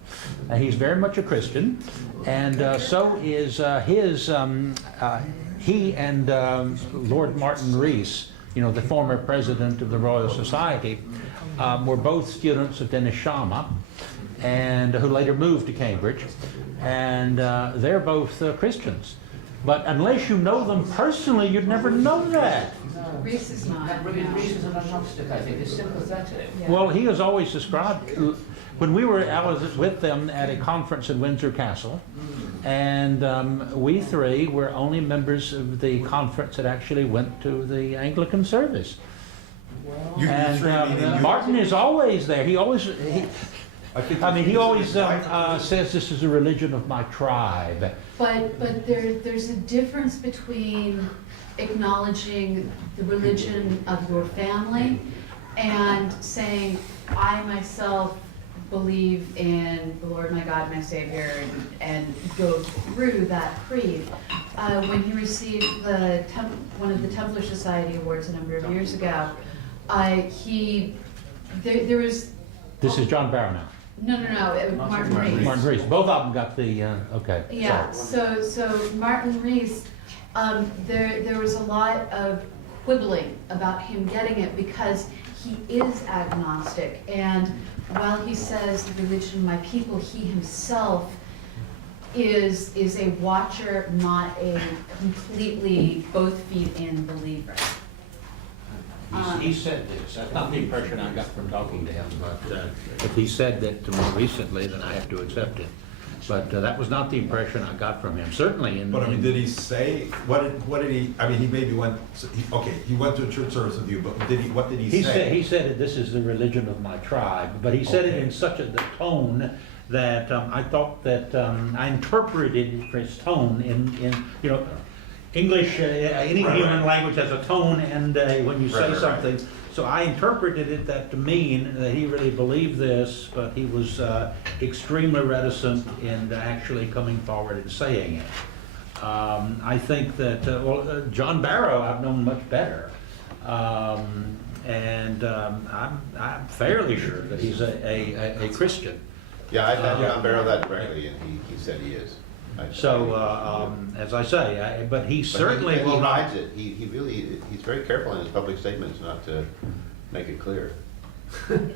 He's very much a Christian, and so is he and Lord Martin Rees, you know, the former president of the Royal Society, were both students of Dennis Sharma, and who later moved to Cambridge, and they're both Christians. But unless you know them personally, you'd never know that. Rees is not. Rees is an agnostic, I think. It's sympathetic. Yeah. Well, he has always described, I was with them at a conference in Windsor Castle, and we three were only members of the conference that actually went to the Anglican service. And Martin is always there. He always says this is a religion of my tribe. But there's a difference between acknowledging the religion of your family and saying, I myself believe in the Lord my God, my Savior, and go through that creed. When he received one of the Templar Society Awards a number of years ago, there was... This is John Barrow now. No, it was Martin Rees. Martin Rees. Both of them got the, okay. Yeah, sorry. so Martin Rees, there was a lot of quibbling about him getting it because he is agnostic, and while he says the religion of my people, he himself is a watcher, not a completely both feet in believer. He said this. That's not the impression I got from talking to him, but if he said that to me recently, then I have to accept it. But that was not the impression I got from him, certainly. But I mean, did he say, what did he, I mean, he maybe went, he went to a church service with you, but what did he say? He said that this is the religion of my tribe, but he said it in such a tone that I thought that I interpreted his tone in you know, English, any human language has a tone, and when you say something, so I interpreted it that to mean that he really believed this, but he was extremely reticent in actually coming forward and saying it. I think that, John Barrow I've known much better, and I'm fairly sure that he's a Christian. Yeah, I've had John Barrow that directly, and he said he is. So, as I say, but he certainly he will not. hides it. He's very careful in his public statements not to make it clear.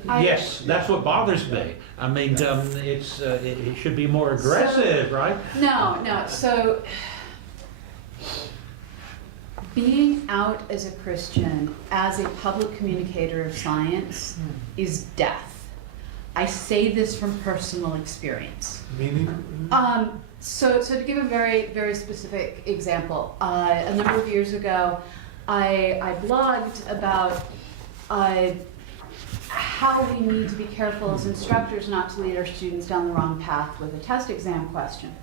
Yes, that's what bothers me. I mean, it should be more aggressive, right? No. So, being out as a Christian, as a public communicator of science, is death. I say this from personal experience. Meaning? So to give a very, very specific example, a number of years ago, I blogged about how we need to be careful as instructors not to lead our students down the wrong path with a test exam question.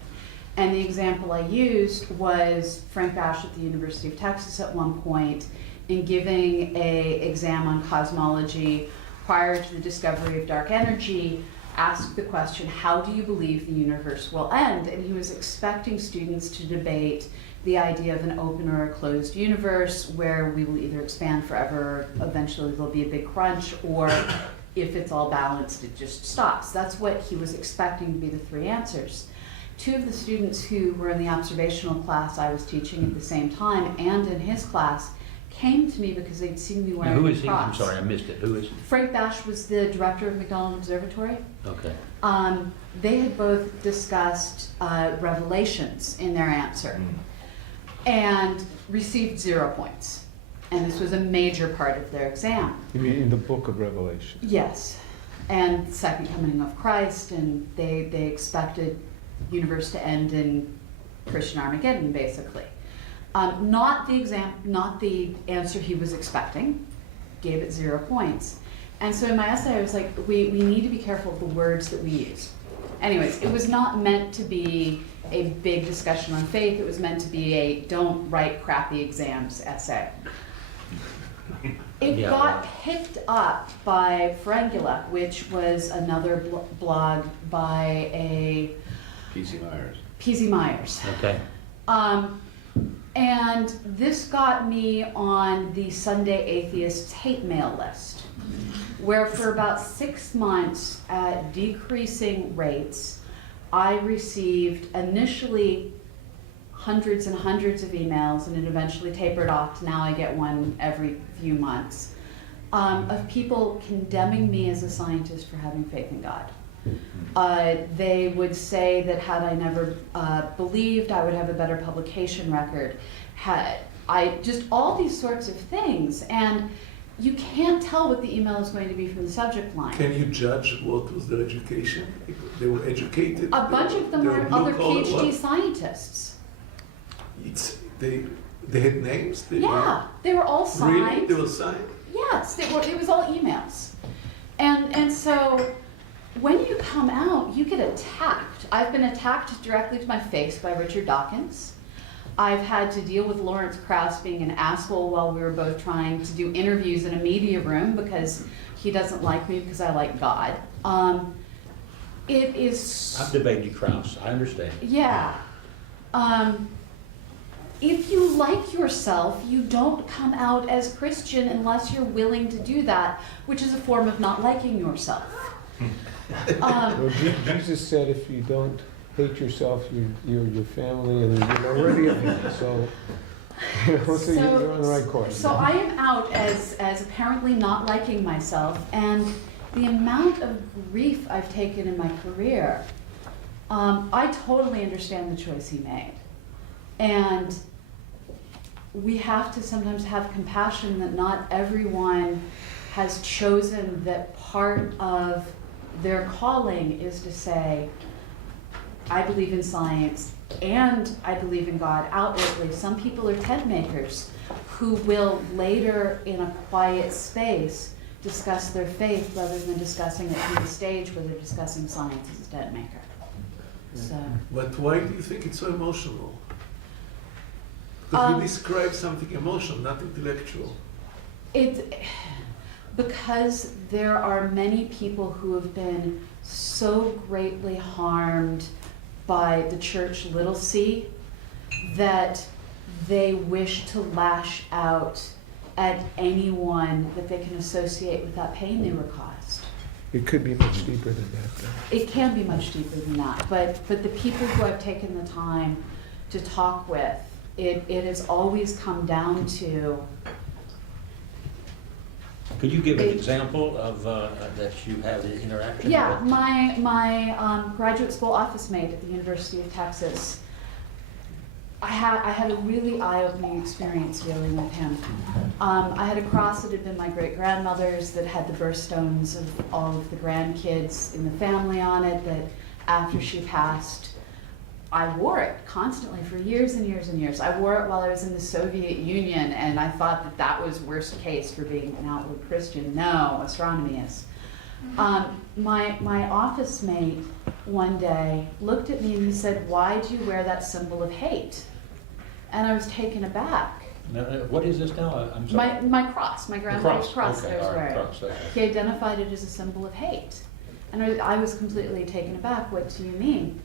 And the example I used was Frank Bash at the University of Texas at one point in giving an exam on cosmology prior to the discovery of dark energy, asked the question, how do you believe the universe will end? And he was expecting students to debate the idea of an open or a closed universe where we will either expand forever, eventually there'll be a big crunch, or if it's all balanced, it just stops. That's what he was expecting to be the three answers. Two of the students who were in the observational class I was teaching at the same time and in his class came to me because they'd seen me wearing Who a is he? I'm cross. sorry, I missed it. Who is he? Frank Bash was the director of McDonald Observatory. Okay. They had both discussed revelations in their answer and received 0 points. And this was a major part of their exam. You mean in the book of Revelation? Yes. And second coming of Christ, and they expected universe to end in Christian Armageddon, basically. Not the answer he was expecting, gave it 0 points. And so in my essay, I was like, we need to be careful of the words that we use. Anyways, it was not meant to be a big discussion on faith. It was meant to be a don't write crappy exams essay. It got picked up by Ferengula, which was another blog by a P.Z. Myers. Okay. And this got me on the Sunday Atheists hate mail list, where for about 6 months at decreasing rates, I received initially hundreds and hundreds of emails, and it eventually tapered off to now I get one every few months, of people condemning me as a scientist for having faith in God. They would say that had I never believed, I would have a better publication record. Just all these sorts of things, and you can't tell what the email is going to be from the subject line. Can you judge what was their education? They were educated. A bunch of them were other PhD scientists. They had names? Yeah, they were all signed. Really? They were signed? Yes, it was all emails. And so when you come out, you get attacked. I've been attacked directly to my face by Richard Dawkins. I've had to deal with Lawrence Krauss being an asshole while we were both trying to do interviews in a media room because he doesn't like me because I like God. It is... I've debated Krauss. I understand. Yeah. If you like yourself, you don't come out as Christian unless you're willing to do that, which is a form of not liking yourself. Well, Jesus said if you don't hate yourself, you're your family, and you're not worthy of him. So, so you're on the right course. So I am out as apparently not liking myself, and the amount of grief I've taken in my career, I totally understand the choice he made. And we have to sometimes have compassion that not everyone has chosen that part of their calling is to say, I believe in science and I believe in God outwardly. Some people are tent makers who will later in a quiet space discuss their faith rather than discussing it on the stage where they're discussing science as a tent maker. So. But why do you think it's so emotional? Because you describe something emotional, not intellectual. Because there are many people who have been so greatly harmed by the church little c that they wish to lash out at anyone that they can associate with that pain they were caused. It could be much deeper than that, though. It can be much deeper than that, but the people who I've taken the time to talk with, it has always come down to. Could you give an example of that you have the interaction Yeah, with? my graduate school office mate at the University of Texas. I had a really eye-opening experience dealing with him. I had a cross that had been my great-grandmother's that had the birthstones of all of the grandkids in the family on it, that after she passed, I wore it constantly for years and years and years. I wore it while I was in the Soviet Union, and I thought that that was worst case for being an outward Christian. No, astronomy is. My office mate one day looked at me and he said, "Why do you wear that symbol of hate?" And I was taken aback. Now, what is this now? I'm sorry. My cross, my grandmother's cross Okay, that I was all right, wearing. cross, okay. He identified it as a symbol of hate. And I was completely taken aback. What do you mean?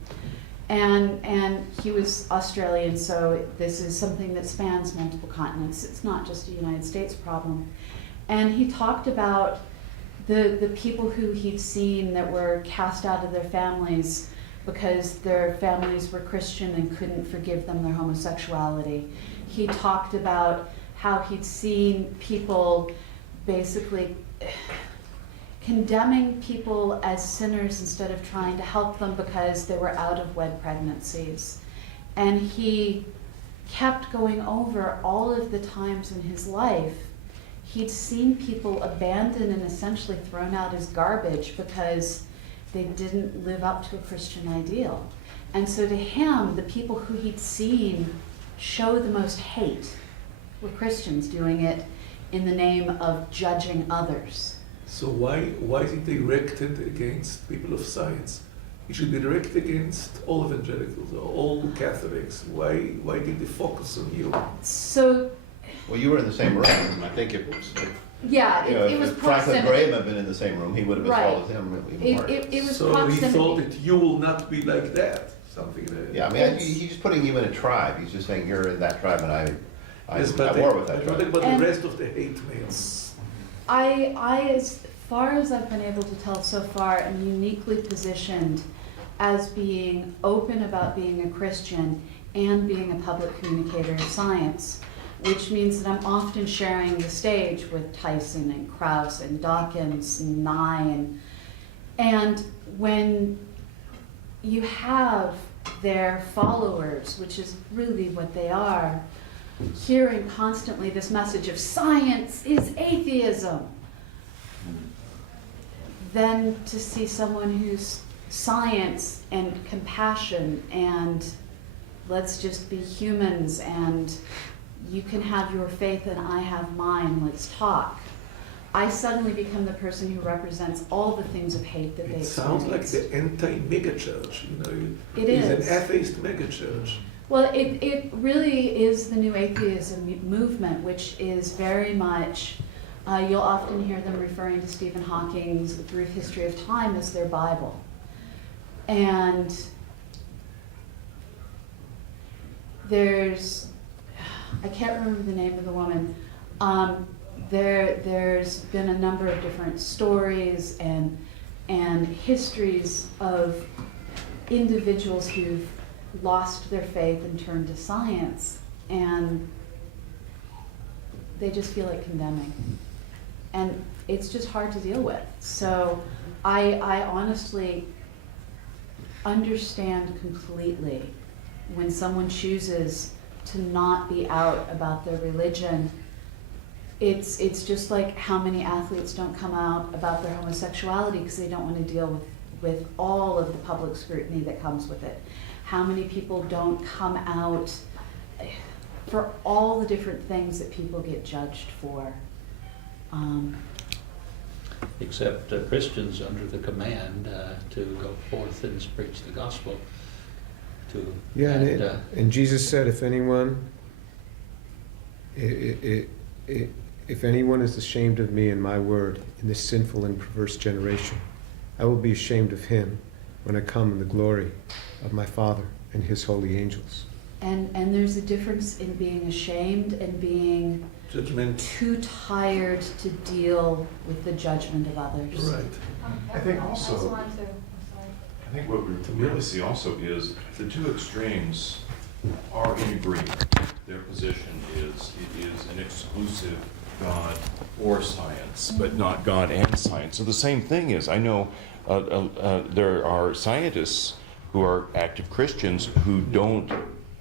And he was Australian, so this is something that spans multiple continents. It's not just a United States problem. And he talked about the people who he'd seen that were cast out of their families because their families were Christian and couldn't forgive them their homosexuality. He talked about how he'd seen people basically condemning people as sinners instead of trying to help them because they were out of wed pregnancies. And he kept going over all of the times in his life he'd seen people abandoned and essentially thrown out as garbage because they didn't live up to a Christian ideal. And so to him, the people who he'd seen show the most hate were Christians doing it in the name of judging others. So why is it directed against people of science? It should be directed against all evangelicals or all Catholics. Why did they focus on you? So, well, you were in the same room. I think it was. Yeah, It was if Franklin proximity. Graham had been in the same room, he would have Right. assaulted him even more. It was So proximity. he thought that you will not be like that. Something that. Yeah, I mean, he's putting you in a tribe. He's just saying you're in that tribe, and I Yes, but war with that what tribe. about And- the rest of the hate mails? I, as far as I've been able to tell so far, am uniquely positioned as being open about being a Christian and being a public communicator of science, which means that I'm often sharing the stage with Tyson and Krauss and Dawkins and Nye. And when you have their followers, which is really what they are, hearing constantly this message of science is atheism, then to see someone who's science and compassion and let's just be humans and you can have your faith and I have mine, let's talk. I suddenly become the person who represents all the things of hate that they It sounds like experience. the anti-megachurch. You know, It it's is. an atheist megachurch. Well, it really is the new atheism movement, which is very much, you'll often hear them referring to Stephen Hawking's Brief History of Time as their Bible. And there's, I can't remember the name of the woman, there's been a number of different stories and histories of individuals who've lost their faith and turned to science, and they just feel like condemning. And it's just hard to deal with. So I honestly understand completely when someone chooses to not be out about their religion. It's just like how many athletes don't come out about their homosexuality because they don't want to deal with all of the public scrutiny that comes with it. How many people don't come out for all the different things that people get judged for. Except Christians under the command to go forth and preach the gospel. And Jesus said, if anyone is ashamed of me and my word in this sinful and perverse generation, I will be ashamed of him when I come in the glory of my Father and his holy angels. And there's a difference in being ashamed and being too tired to deal with the judgment of others. Right. I think also, I think what we really see also is the two extremes are in agreement. Their position is it is an exclusive God or science, but not God and science. So the same thing is, I know there are scientists who are active Christians who don't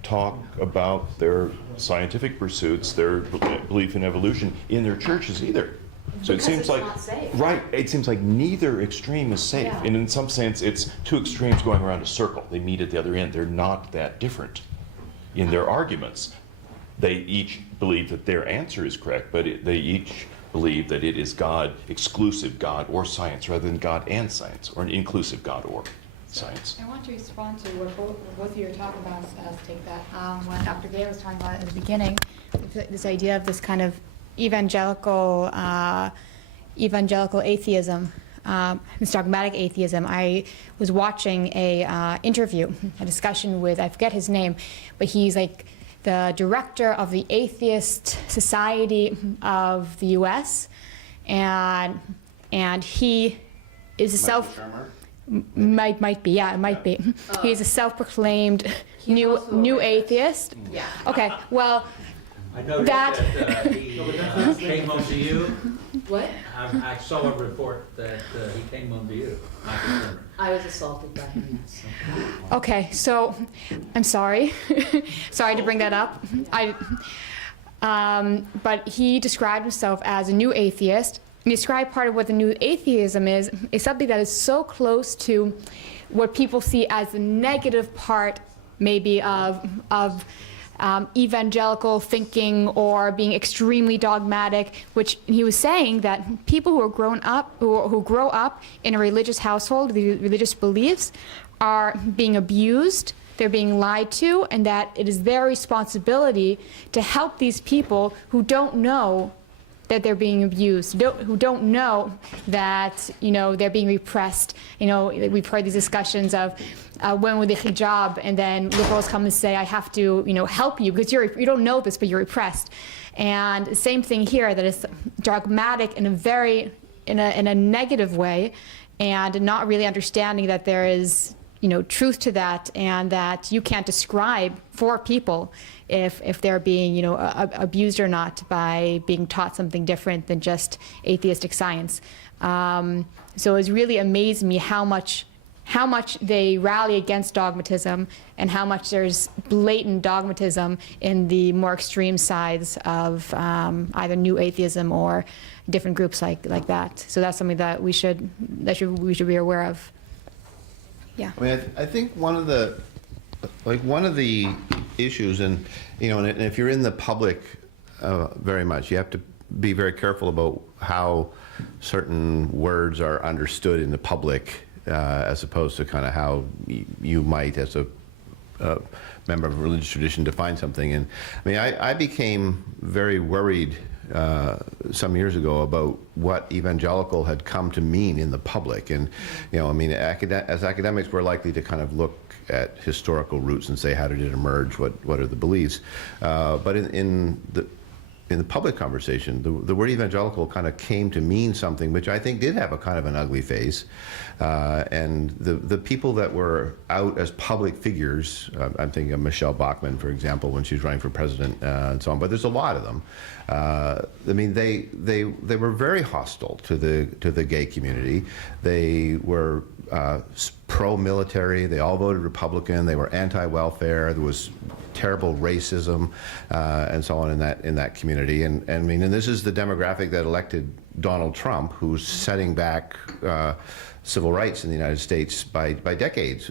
talk about their scientific pursuits, their belief in evolution in their churches either. So because it seems it's like, not safe. right, it seems like neither extreme is safe. Yeah. And in some sense, it's two extremes going around a circle. They meet at the other end. They're not that different in their arguments. They each believe that their answer is correct, but they each believe that it is God, exclusive God or science, rather than God and science, or an inclusive God or science. I want to respond to what both of you are talking about. I'll take that. When Dr. Gay was talking about at the beginning, this idea of this kind of evangelical atheism, this dogmatic atheism. I was watching a interview, a discussion with, I forget his name, but he's like the director of the Atheist Society of the U.S. and he is a might be, yeah, it might be. He's a self-proclaimed new atheist. Yeah. Okay, well, I noticed that he came on to you. What? I saw a report that he came on to you. I was assaulted by him, yes. Okay, so I'm sorry. Sorry to bring that up. But he described himself as a new atheist. He described part of what the new atheism is something that is so close to what people see as the negative part, maybe of evangelical thinking or being extremely dogmatic, which he was saying that people who are who grow up in a religious household with religious beliefs are being abused, they're being lied to, and that it is their responsibility to help these people who don't know that they're being abused, who don't know that, they're being repressed. We've heard these discussions of when with the hijab, and then liberals come and say, I have to, help you because you don't know this, but you're repressed. And the same thing here, that it's dogmatic in a negative way, and not really understanding that there is, truth to that, and that you can't describe for people if they're being, abused or not by being taught something different than just atheistic science. So it's really amazed me how much they rally against dogmatism, and how much there's blatant dogmatism in the more extreme sides of either new atheism or different groups like that. So that's something that we should be aware of. Yeah. I mean, I think one of the issues, and if you're in the public very much, you have to be very careful about how certain words are understood in the public, as opposed to kind of how you might, as a member of a religious tradition, define something. And I mean, I became very worried some years ago about what evangelical had come to mean in the public. And, as academics, we're likely to kind of look at historical roots and say, how did it emerge? What are the beliefs? But in the public conversation, the word evangelical kind of came to mean something which I think did have a kind of an ugly face. And the people that were out as public figures, I'm thinking of Michelle Bachmann, for example, when she was running for president, and so on, but there's a lot of them. I mean, they were very hostile to the gay community. They were pro-military. They all voted Republican. They were anti-welfare. There was terrible racism and so on in that community. And I mean, and this is the demographic that elected Donald Trump, who's setting back civil rights in the United States by decades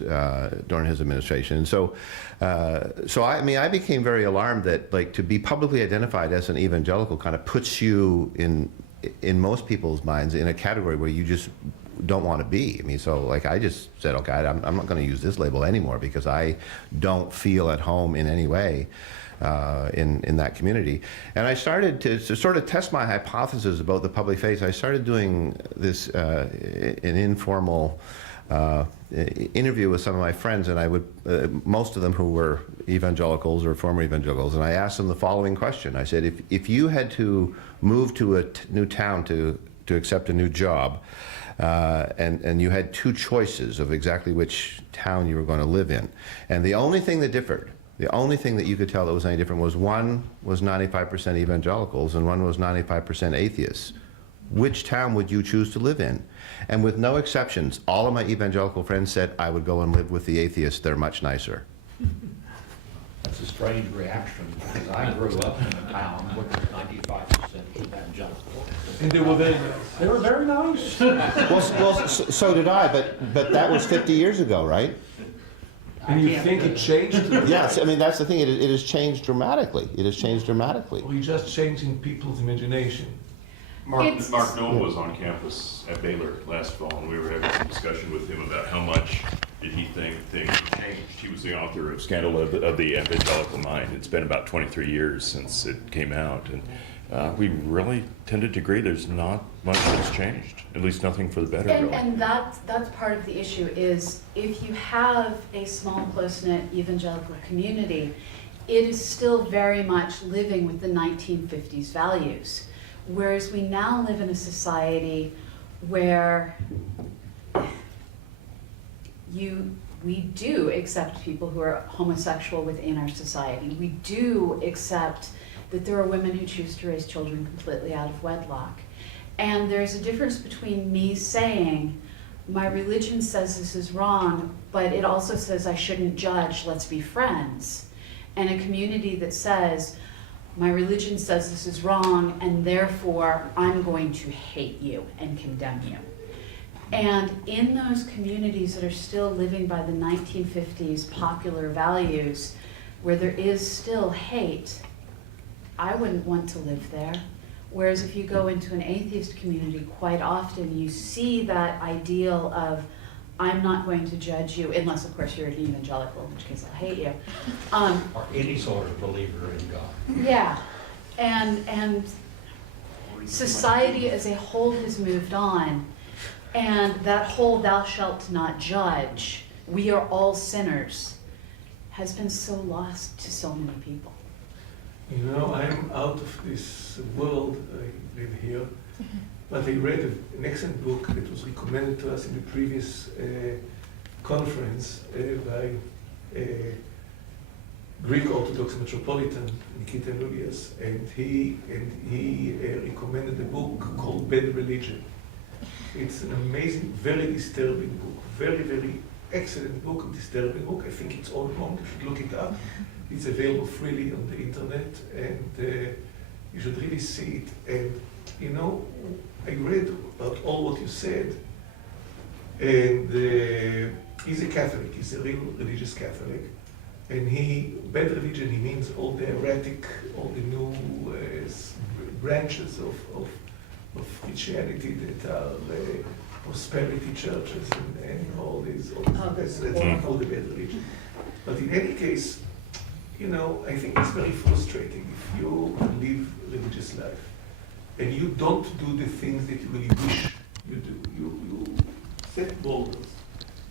during his administration. And so I mean, I became very alarmed that, like, to be publicly identified as an evangelical kind of puts you in most people's minds in a category where you just don't want to be. I mean, so, like, I just said, okay, I'm not going to use this label anymore because I don't feel at home in any way in that community. And I started to sort of test my hypothesis about the public faith. I started doing this an informal interview with some of my friends, and I would, most of them who were evangelicals or former evangelicals, and I asked them the following question. I said, if you had to move to a new town to accept a new job, and you had two choices of exactly which town you were going to live in, and the only thing that differed, the only thing that you could tell that was any different was one was 95% evangelicals and one was 95% atheists. Which town would you choose to live in? And with no exceptions, all of my evangelical friends said I would go and live with the atheists. They're much nicer. That's a strange reaction, because I grew up in a town which was 95% evangelical. And they were very nice. They were very nice. Well, so did I, but that was 50 years ago, right? And you think it changed? Yes, I mean, that's the thing. It has changed dramatically. It has changed dramatically. Or you just changing people's imagination? Mark Noll was on campus at Baylor last fall, and we were having some discussion with him about how much did he think things changed. He was the author of Scandal of the Evangelical Mind. It's been about 23 years since it came out, and we really tended to agree there's not much that's changed, at least nothing for the better, really. And that's part of the issue is if you have a small, close-knit evangelical community, it is still very much living with the 1950s values. Whereas we now live in a society where we do accept people who are homosexual within our society. We do accept that there are women who choose to raise children completely out of wedlock. And there's a difference between me saying, my religion says this is wrong, but it also says I shouldn't judge, let's be friends, and a community that says, my religion says this is wrong, and therefore I'm going to hate you and condemn you. And in those communities that are still living by the 1950s popular values, where there is still hate, I wouldn't want to live there. Whereas if you go into an atheist community, quite often you see that ideal of, I'm not going to judge you, unless of course you're an evangelical, in which case I'll hate you. Or any sort of believer in God. Yeah, and society as a whole has moved on, and that whole thou shalt not judge, we are all sinners, has been so lost to so many people. You know, I'm out of this world, I live here, but I read an excellent book that was recommended to us in the previous conference by Greek Orthodox Metropolitan Nikita Lulias, and he recommended a book called Bad Religion. It's an amazing, very disturbing book, very, very excellent book, a disturbing book. I think it's all wrong. You should look it up. It's available freely on the internet, and you should really see it. And you know, I read about all what you said, and he's a Catholic. He's a real religious Catholic, and bad religion, he means all the erratic, all the new branches of Christianity that are prosperity churches and all these. That's not all the bad religion. But in any case, you know, I think it's very frustrating if you live religious life and you don't do the things that you really wish you do. You set borders,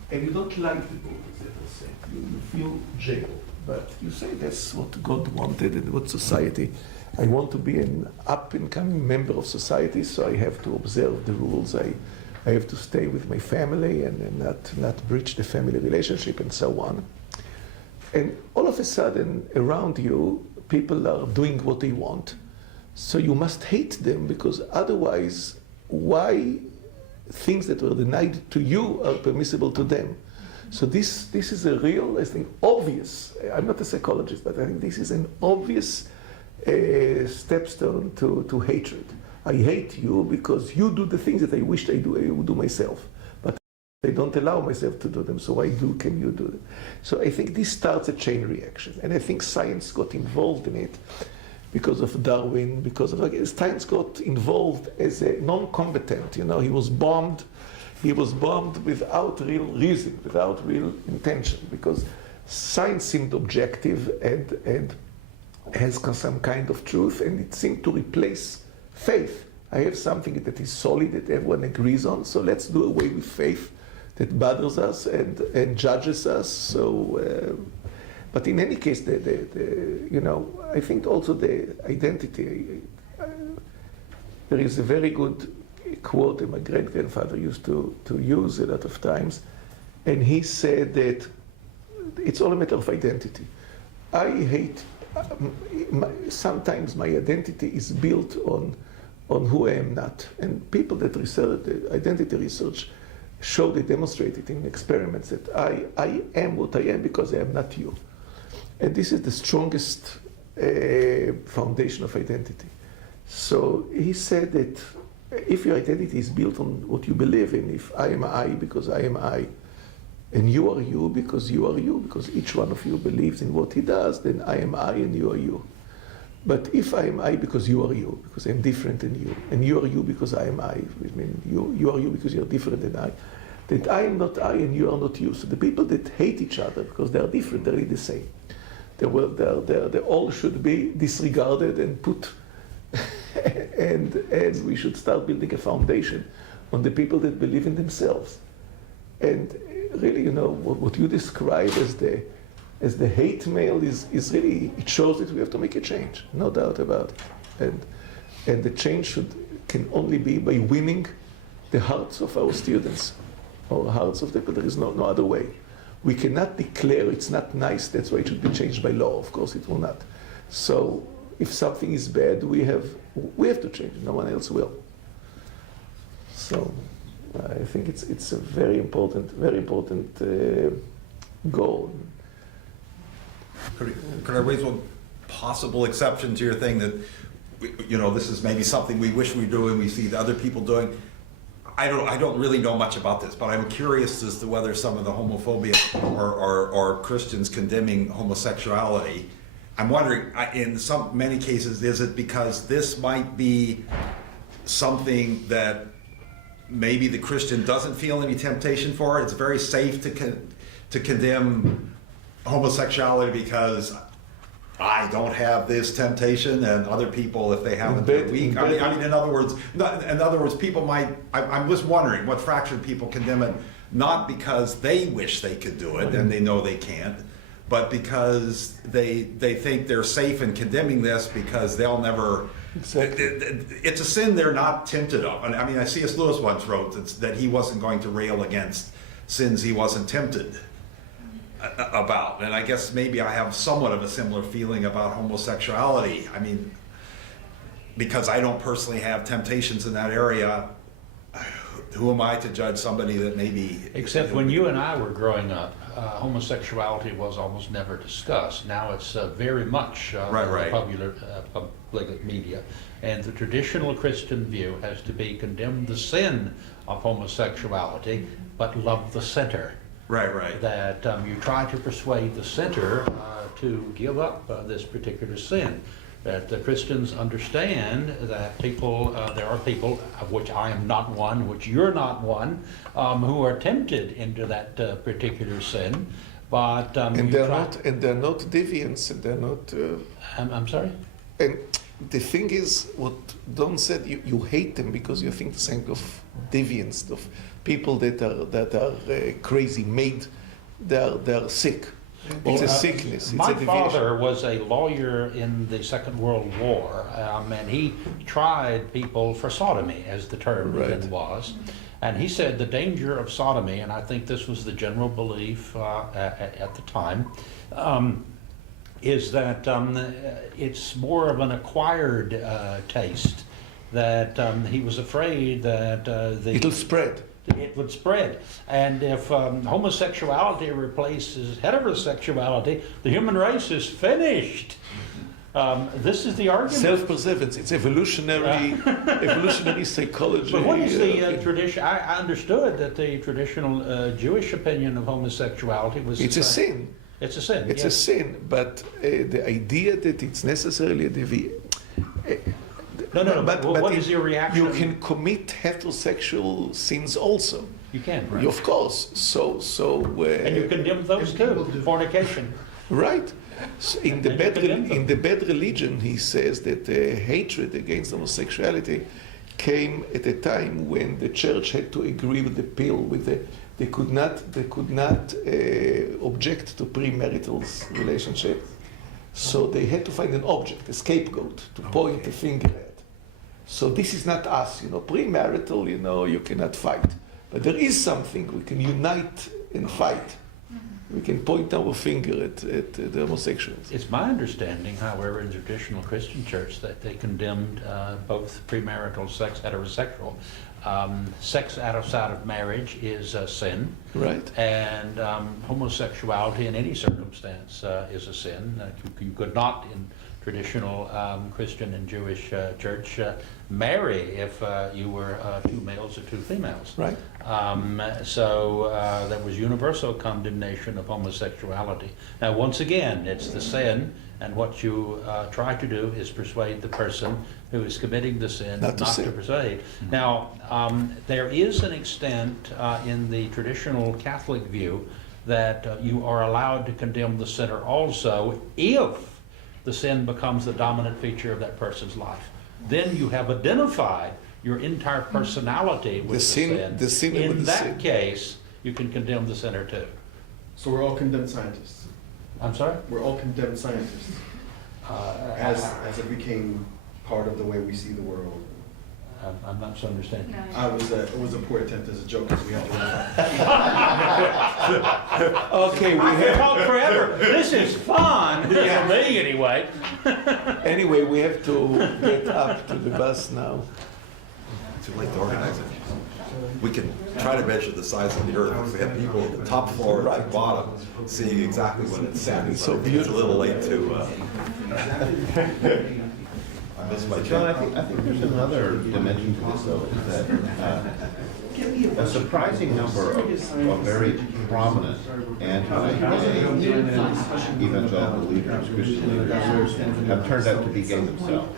and you don't like the borders that are set. You feel jailed, but you say that's what God wanted and what society. I want to be an up-and-coming member of society, so I have to observe the rules. I have to stay with my family and not breach the family relationship and so on. And all of a sudden, around you, people are doing what they want. So you must hate them, because otherwise, why things that were denied to you are permissible to them? So this is a real, I think, obvious, I'm not a psychologist, but I think this is an obvious stepstone to hatred. I hate you because you do the things that I wished I would do myself. But I don't allow myself to do them, so why can you do them? So I think this starts a chain reaction. And I think science got involved in it because of Darwin, because of science got involved as a non-combatant. You know, he was bombed without real reason, without real intention, because science seemed objective and has some kind of truth, and it seemed to replace faith. I have something that is solid, that everyone agrees on, so let's do away with faith that bothers us and judges us. So, but in any case, you know, I think also the identity. There is a very good quote that my great-grandfather used to use a lot of times, and he said that it's all a matter of identity. I hate, sometimes my identity is built on who I am not. And people that research, identity research, they demonstrate it in experiments that I am what I am because I am not you. And this is the strongest foundation of identity. So he said that if your identity is built on what you believe in, if I am I because I am I, and you are you because you are you, because each one of you believes in what he does, then I am I and you are you. But if I am I because you are you, because I'm different than you, and you are you because I am I, which means you are you because you're different than I, that I am not I and you are not you. So the people that hate each other because they are different, they're really the same. They all should be disregarded and put, and we should start building a foundation on the people that believe in themselves. And really, you know, what you describe as the hate mail is really, it shows that we have to make a change, no doubt about it. And the change can only be by winning the hearts of our students, or hearts of the people. There is no other way. We cannot declare it's not nice, that's why it should be changed by law. Of course it will not. So if something is bad, we have to change it, no one else will. So I think it's a very important goal. Could I raise one possible exception to your thing that, you know, this is maybe something we wish we were doing, we see the other people doing? I don't really know much about this, but I'm curious as to whether some of the homophobia or Christians condemning homosexuality, I'm wondering, in many cases, is it because this might be something that maybe the Christian doesn't feel any temptation for? It's very safe to condemn homosexuality because I don't have this temptation, and other people, if they haven't, they're weak. I mean, in other words, people might. I'm just wondering what fraction of people condemn it, not because they wish they could do it and they know they can't, but because they think they're safe in condemning this because they'll never. Exactly. It's a sin they're not tempted of. And I mean, C.S. Lewis once wrote that he wasn't going to rail against sins he wasn't tempted about. And I guess maybe I have somewhat of a similar feeling about homosexuality. I mean, because I don't personally have temptations in that area, who am I to judge somebody that maybe... Except when you and I were growing up, homosexuality was almost never discussed. Now it's very much in the popular public media. And the traditional Christian view has to be condemn the sin of homosexuality, but love the sinner. Right. That you try to persuade the sinner to give up this particular sin. That the Christians understand that there are people, of which I am not one, which you're not one, who are tempted into that particular sin. But and they're not deviants, and they're not. I'm sorry. And the thing is, what Don said, you hate them because you think the same of deviants, of people that are crazy, they're sick. It's a sickness. My father was a lawyer in the Second World War, and he tried people for sodomy, as the term then was. And he said the danger of sodomy, and I think this was the general belief at the time, is that it's more of an acquired taste. That he was afraid that it'll spread. it would spread. And if homosexuality replaces heterosexuality, the human race is finished. This is the argument. Self-preservance. It's evolutionary, evolutionary psychology. But what is the tradition? I understood that the traditional Jewish opinion of homosexuality was... It's a sin. It's a sin. It's yes. a sin, but the idea that it's necessarily a deviation... But what is your reaction? You can commit heterosexual sins also. You can, right? Of course. And you condemn those too, fornication. Right. So in the bad religion, he says that hatred against homosexuality came at a time when the church had to agree with the pill. They could not object to premarital relationship, so they had to find an object, a scapegoat, to point the finger at. So this is not us, premarital. You cannot fight, but there is something we can unite and fight. We can point our finger at the homosexuals. It's my understanding, however, in the traditional Christian church that they condemned both premarital sex, heterosexual. Sex outside of marriage is a sin. Right. And homosexuality in any circumstance is a sin. You could not, in traditional Christian and Jewish church, marry if you were two males or two females. Right. So there was universal condemnation of homosexuality. Now, once again, it's the sin, and what you try to do is persuade the person who is committing the sin not to persuade. Mm-hmm. Now, there is an extent in the traditional Catholic view that you are allowed to condemn the sinner also if the sin becomes the dominant feature of that person's life. Then you have identified your entire personality with the sin. In that case, you can condemn the sinner too. So we're all condemned scientists. I'm sorry? We're all condemned scientists. As it became part of the way we see the world. I'm not so understanding. It was a poor attempt as a joke because we had to Okay, we have talked forever. This is fun for me, anyway. Anyway, we have to get up to the bus now. Too late to organize it. We can try to measure the size of the Earth because we have people at the top floor and at the bottom seeing exactly what it's saying. So it's a little late to. John, I think there's another dimension to this, though, is that a surprising number of very prominent anti-gay evangelical leaders, Christian leaders, have turned out to be gay themselves.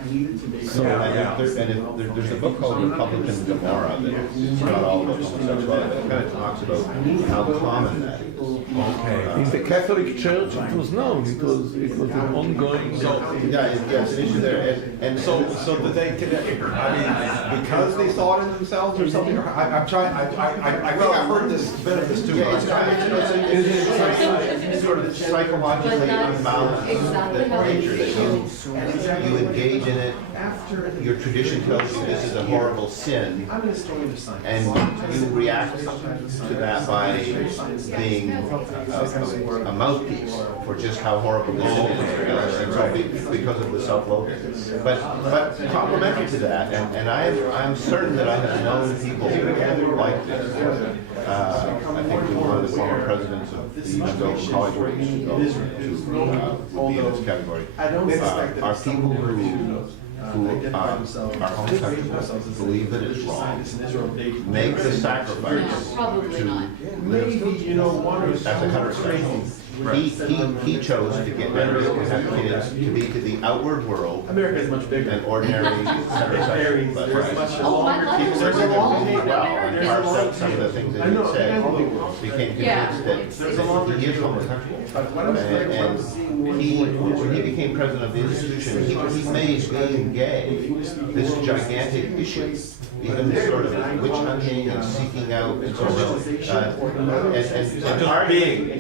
And there's a book called Republican Gomorrah that's not all about homosexuality, but it kind of talks about how common that is. In the Catholic Church, it was known. It was an ongoing. Yes, an issue there. And so did they? I mean, because they saw it in themselves or something. I'm trying. I think I've heard this bit of this too. Yeah, it's sort of psychologically unbalanced nature that you engage in it. Your tradition tells you this is a horrible sin, and you react to that by being a mouthpiece for just how horrible this is, because of the self-loathing. But complementary to that, and I'm certain that I have known people like this. I think one of the former presidents of the Evangelical College would be in this category. Are people who are homosexual, believe that it's wrong, make the sacrifice to live as a heterosexual. He chose to get married and have kids to be to the outward world an ordinary heterosexual. But people are doing well, and parts of some of the things that he said became convinced that he is homosexual. And when he became president of the institution, he made being gay this gigantic issue. Even this sort of witch hunting and seeking out and sort of just being.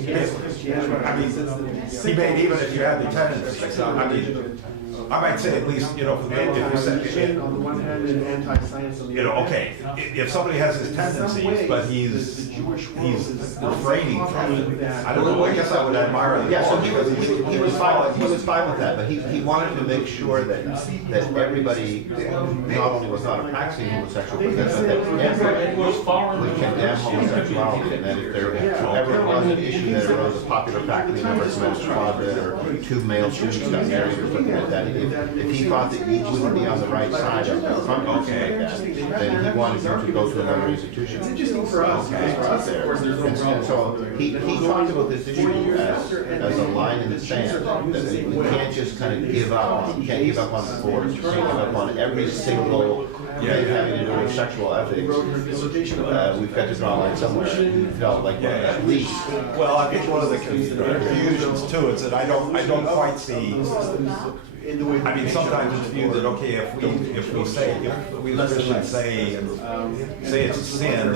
I mean, he made even if you had the tendency. I mean, I might say at least, if you said, on the one hand and anti-science on the other. okay, if somebody has his tendencies, but he's refraining from it, I don't know, I guess I would admire the. Yeah, so he was fine with that, but he wanted to make sure that everybody not only was not a practicing homosexual, but that everybody would condemn homosexuality, and that if there ever was an issue that arose, a popular faculty member committed fraud, or two male students got married or something like that, if he thought that you wouldn't be on the right side of something like that, then he wanted you to go to another institution. It's interesting for us there. And so he talked about this issue as a line in the sand, that we can't just kind of give up. You can't give up on sports. You can't give up on every single thing having to do with sexual ethics. We've got to draw a line somewhere. He felt like at least. Well, I think one of the confusions too is that I don't quite see. I mean, sometimes it's viewed that if we say, if we literally say it's a sin,